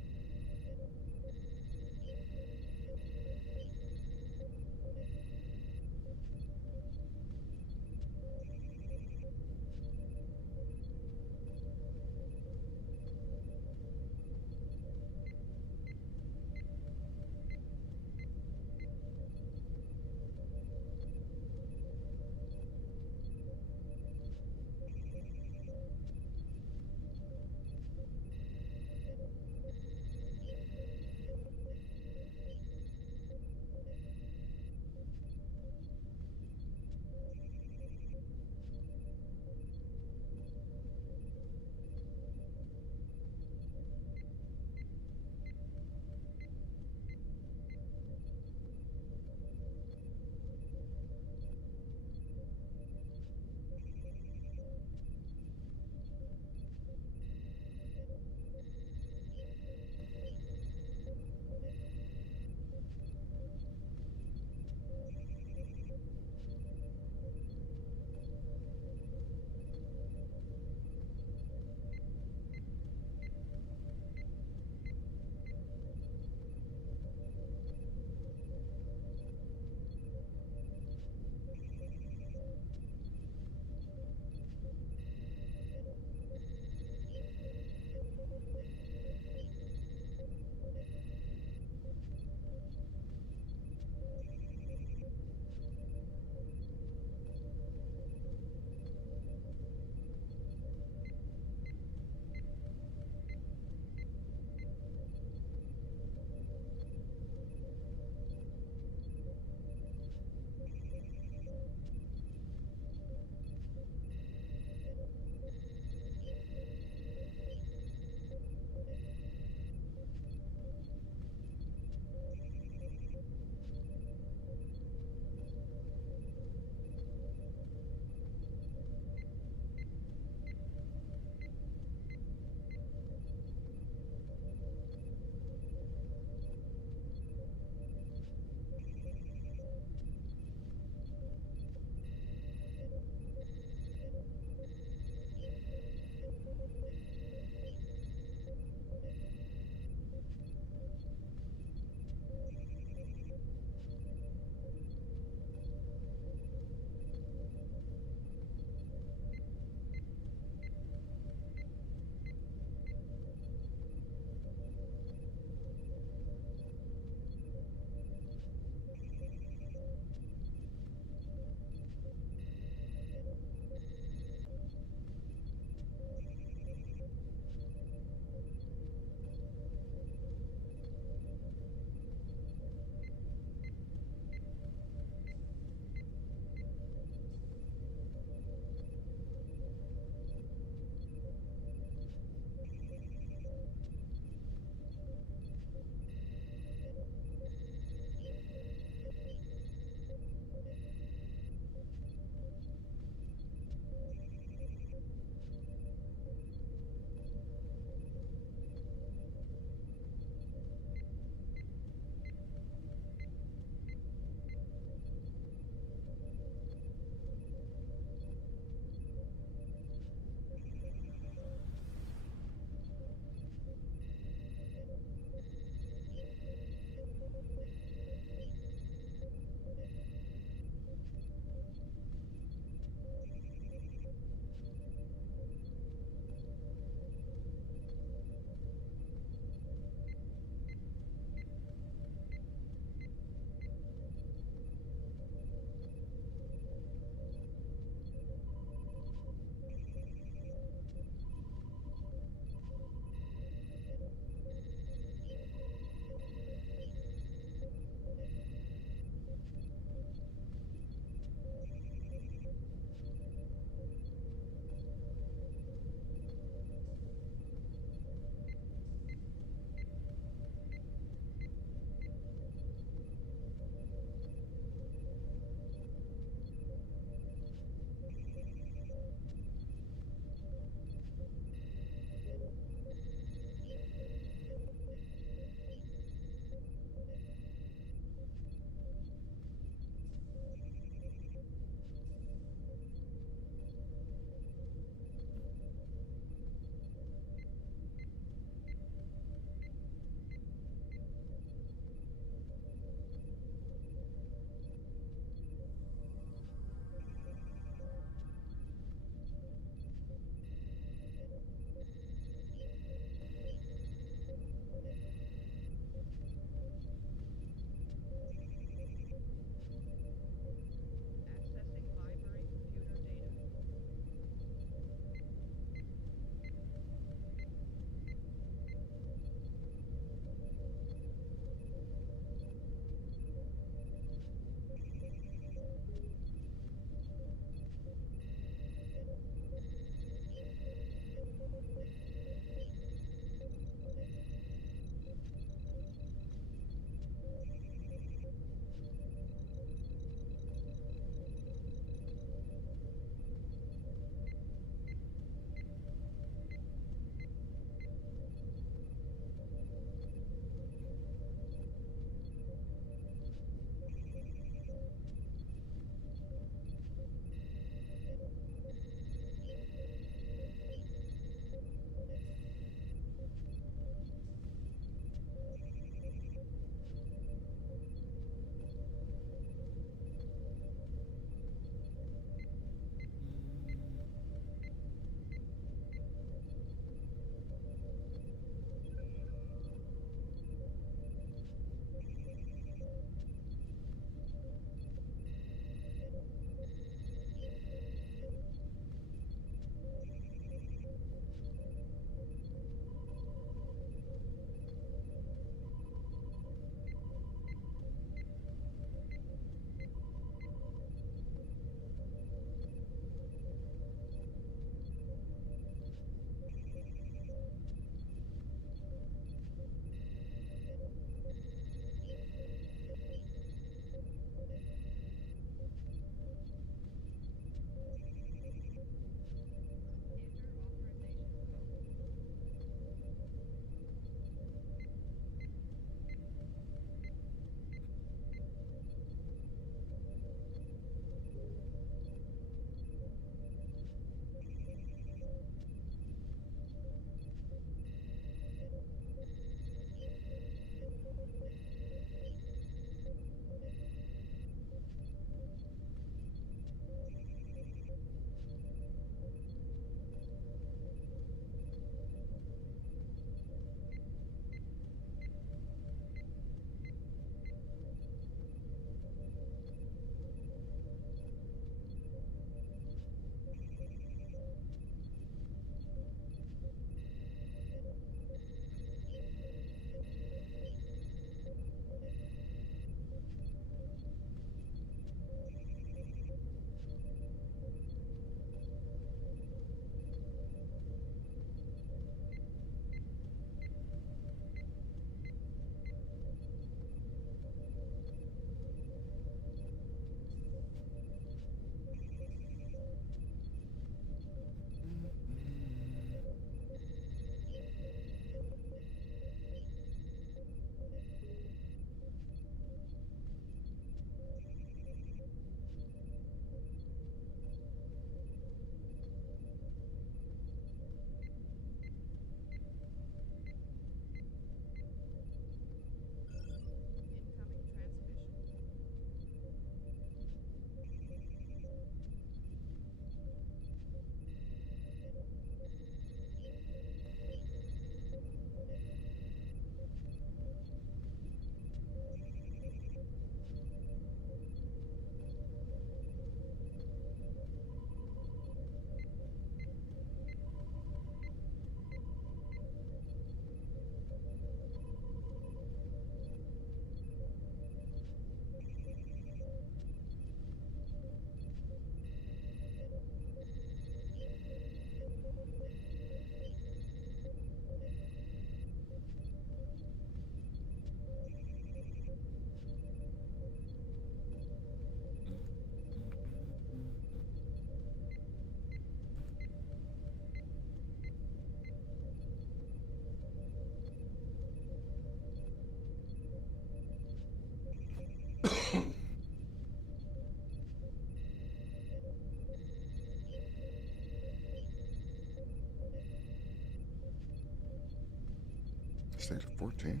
Thursday the 14th?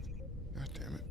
God damn it.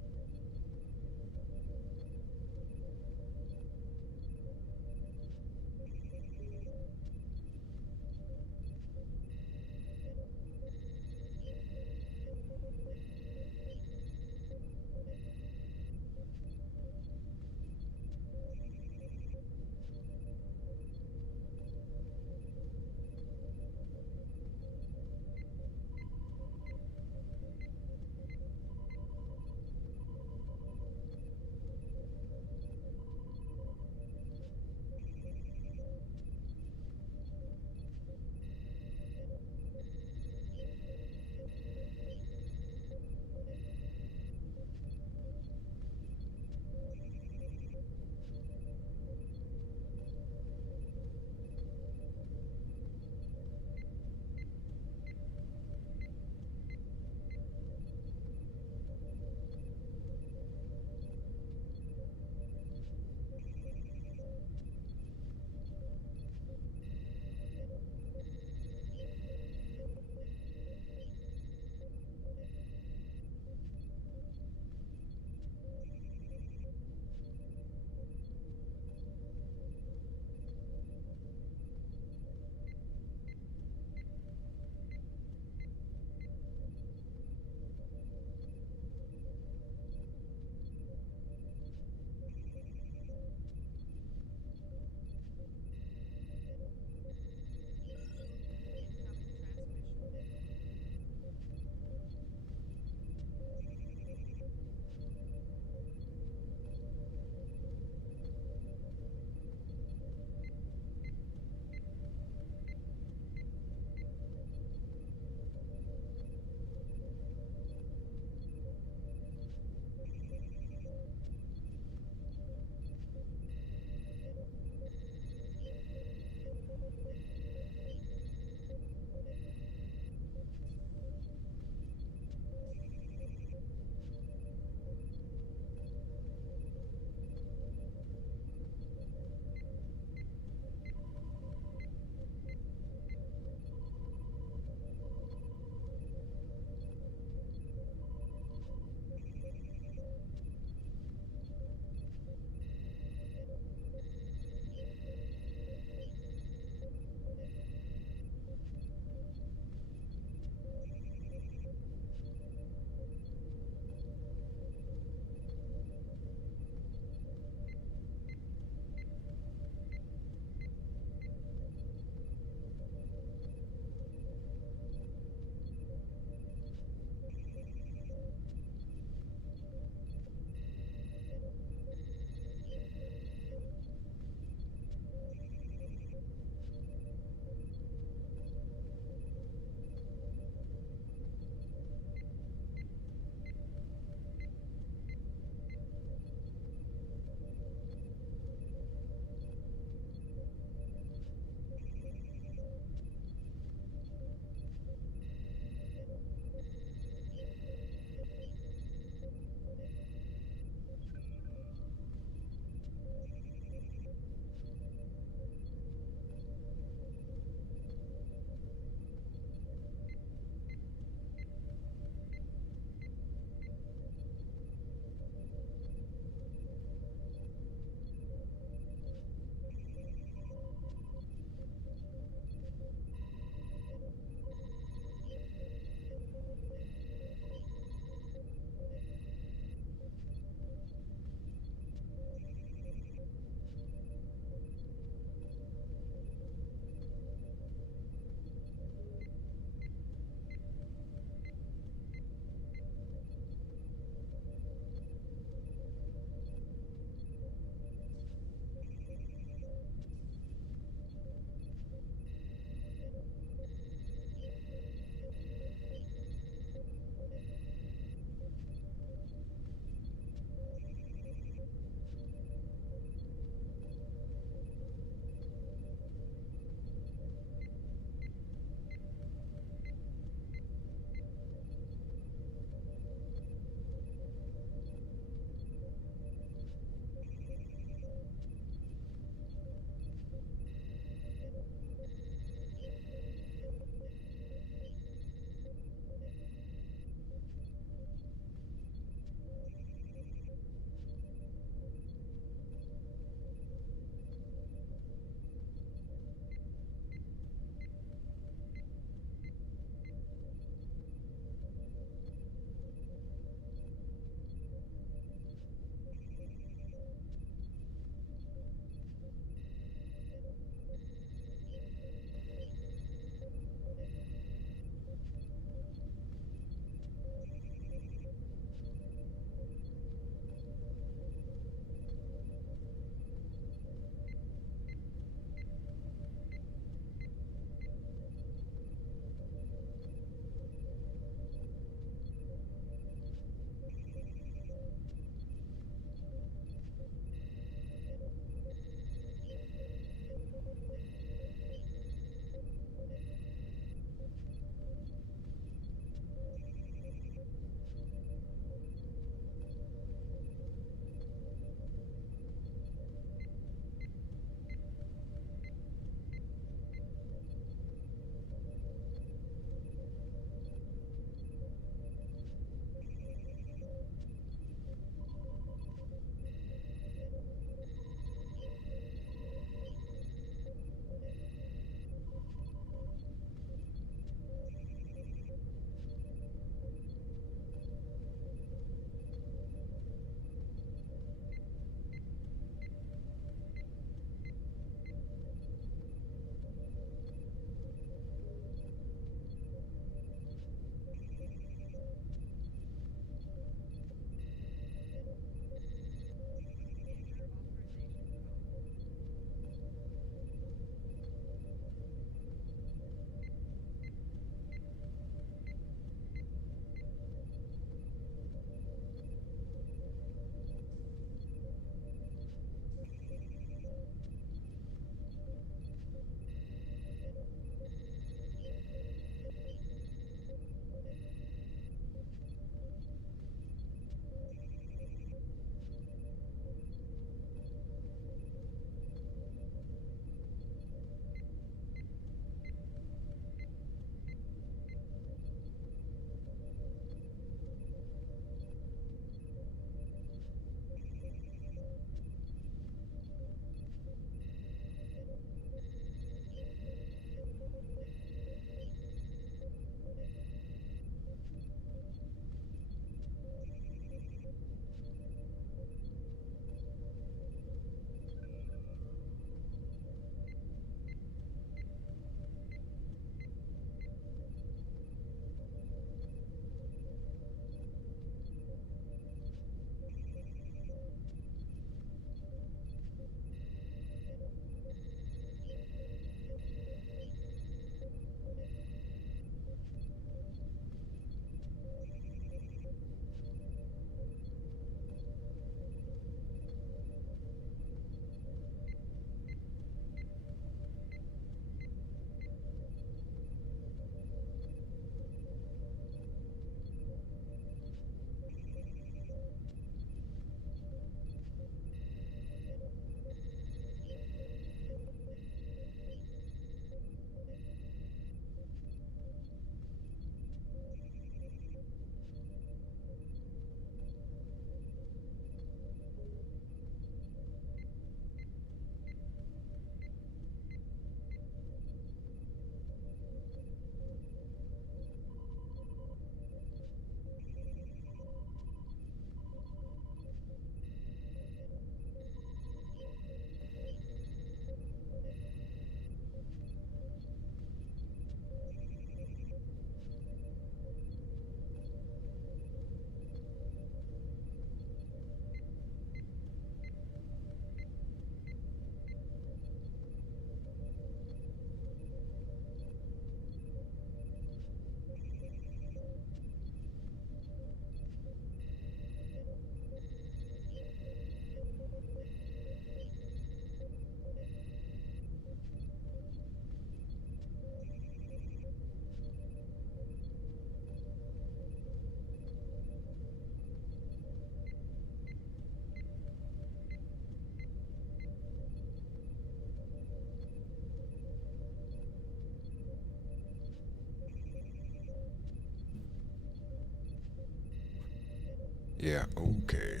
Yeah, okay.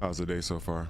How's the day so far?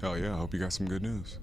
Hell yeah, I hope you got some good news.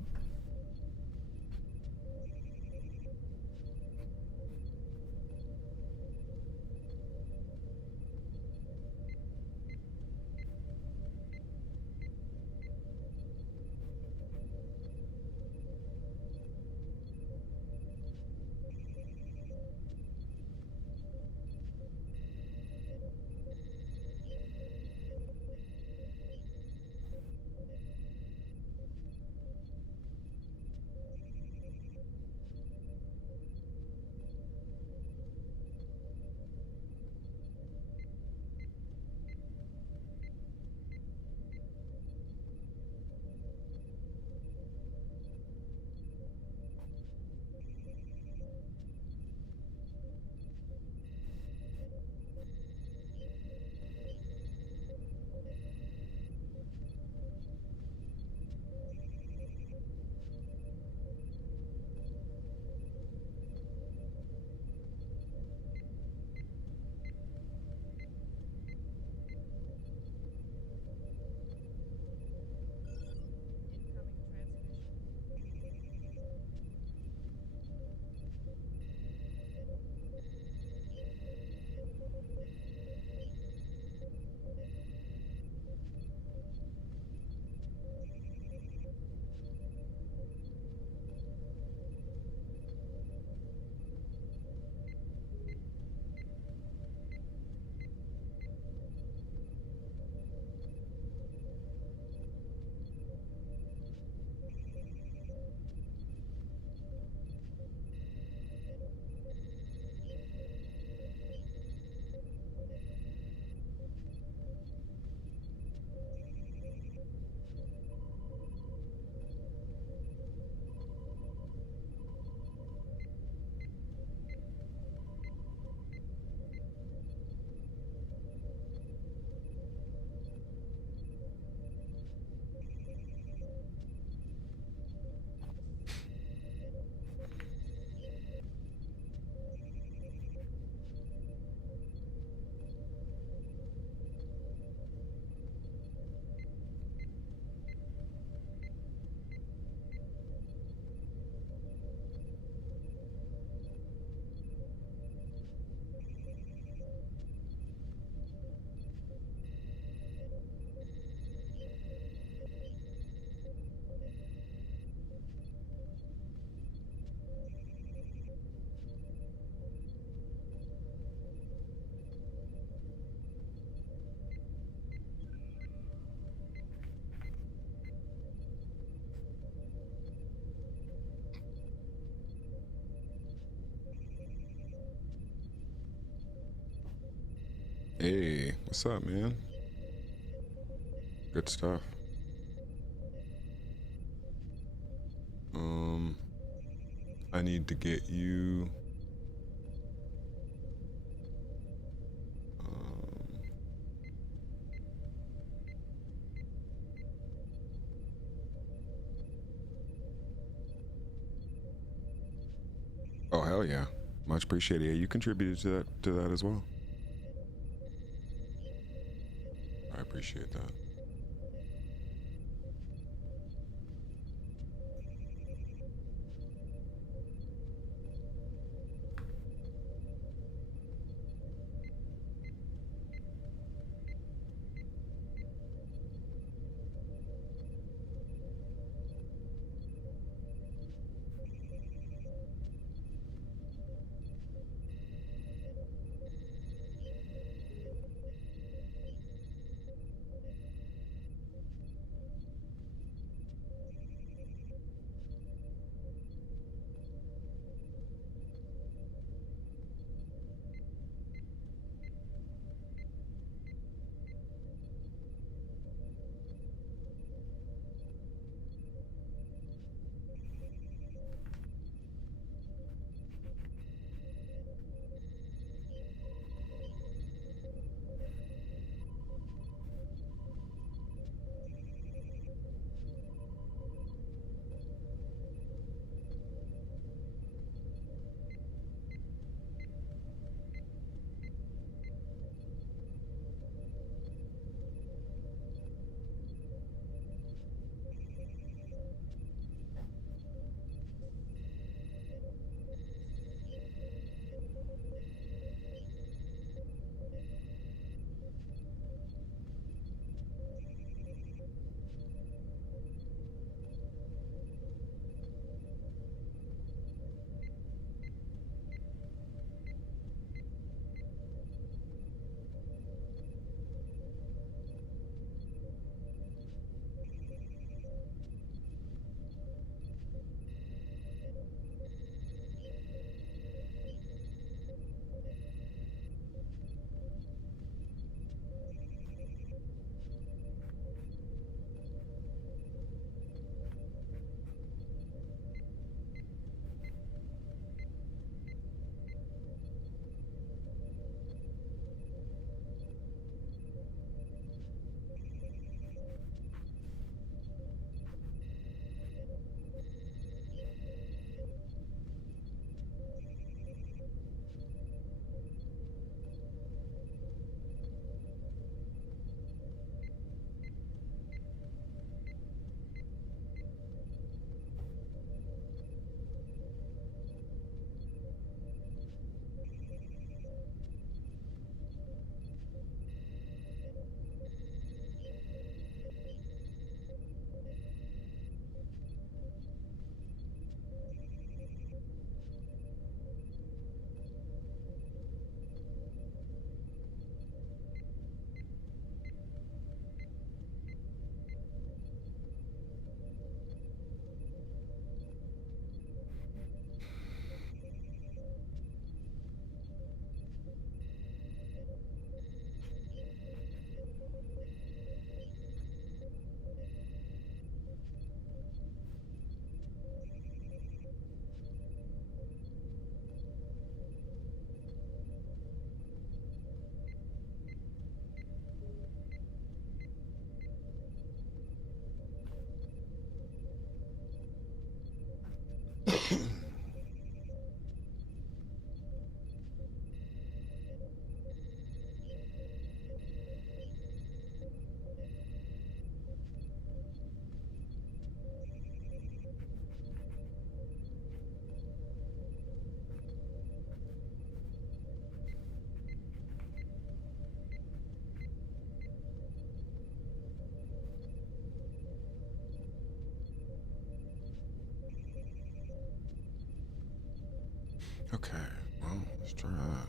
Hey, what's up, man? Good stuff. I need to get you. Oh hell yeah! Much appreciated. Yeah, you contributed to that as well. I appreciate that. Okay, well, let's try that.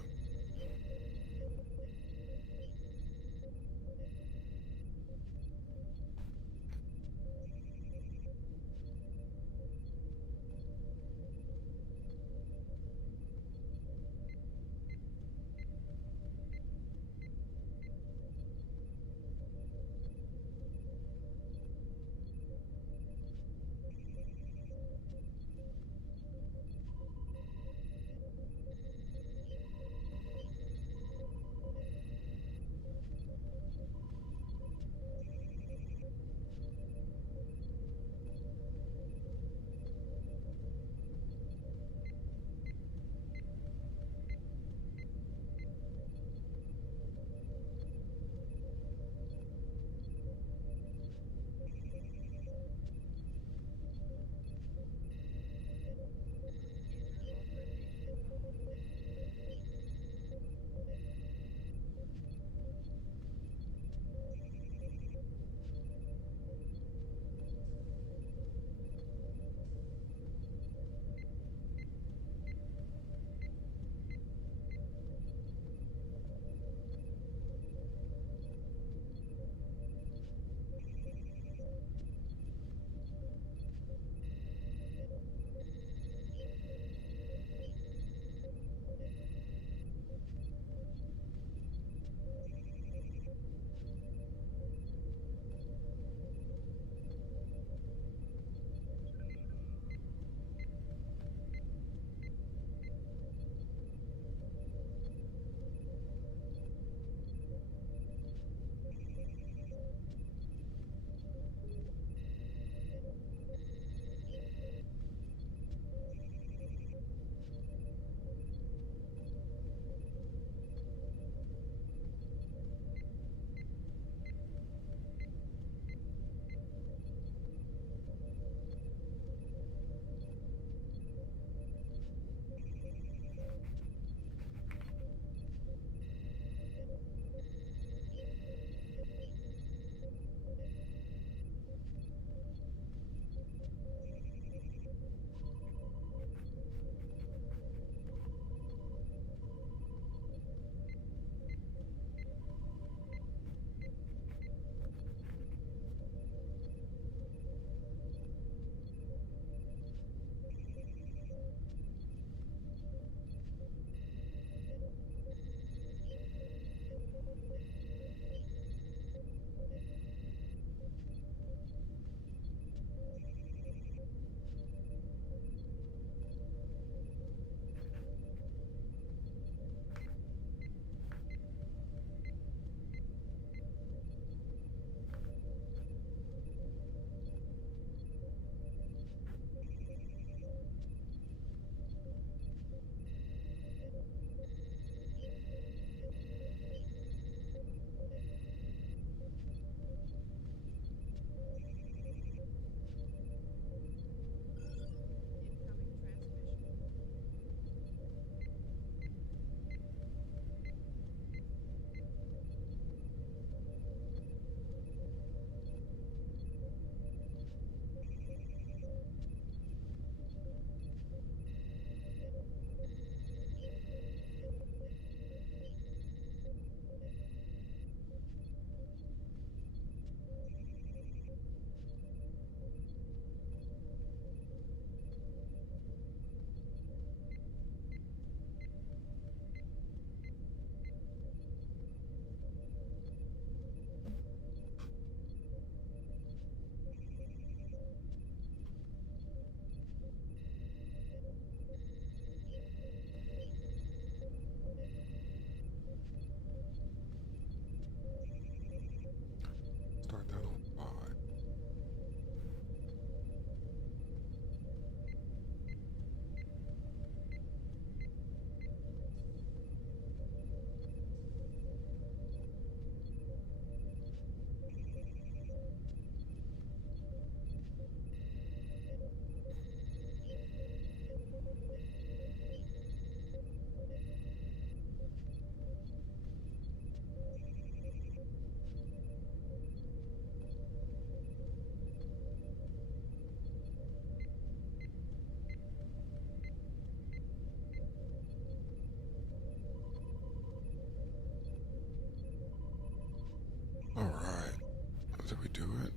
do it.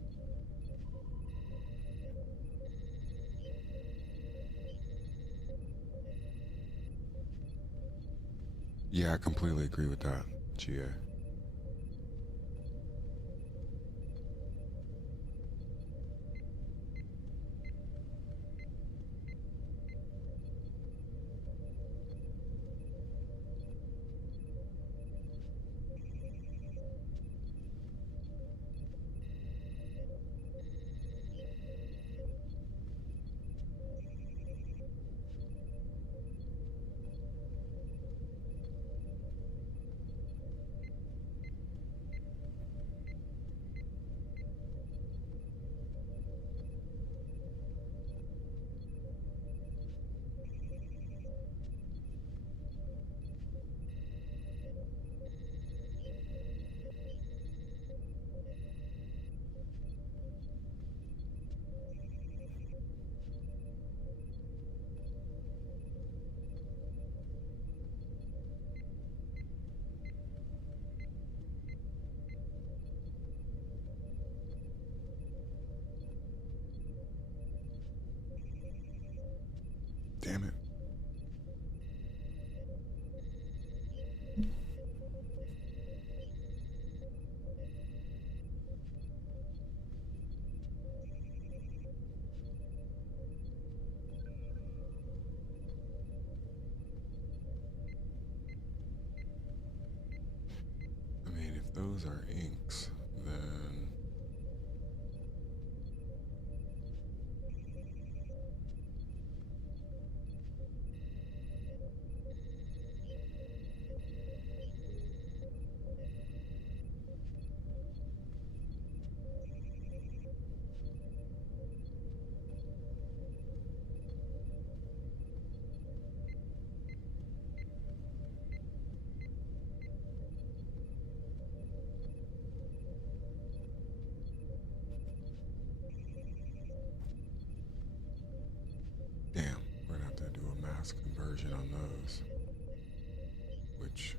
Yeah, I completely agree with that, GA. Damn it. I mean, if those are inks, then damn, we're gonna have to do a mass conversion on those. Which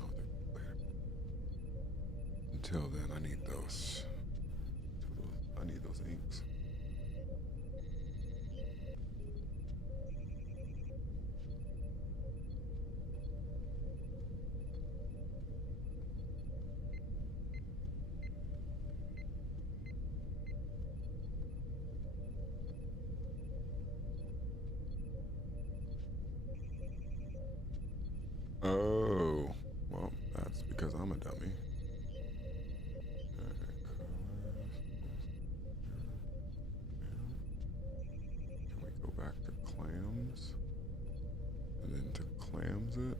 I'll do it later. Until then, I need those. I need those inks. Oh, well, that's because I'm a dummy. Can we go back to clams? And then to clams it?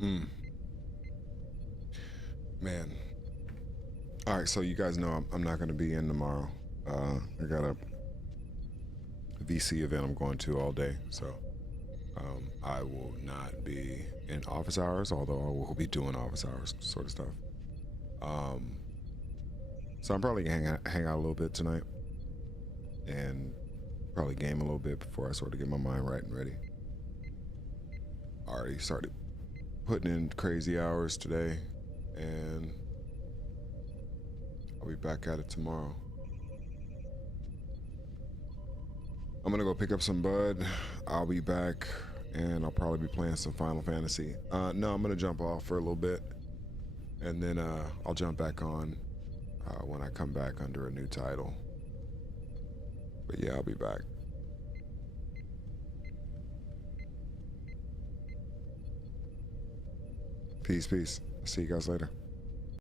Man. All right, so you guys know I'm not going to be in tomorrow. I got a VC event I'm going to all day, so I will not be in office hours, although I will be doing office hours sort of stuff. So I'm probably gonna hang out a little bit tonight and probably game a little bit before I sort of get my mind right and ready. Already started putting in crazy hours today, and I'll be back at it tomorrow. I'm gonna go pick up some bud. I'll be back, and I'll probably be playing some Final Fantasy. No, I'm gonna jump off for a little bit, and then I'll jump back on when I come back under a new title. But yeah, I'll be back. Peace, peace. See you guys later.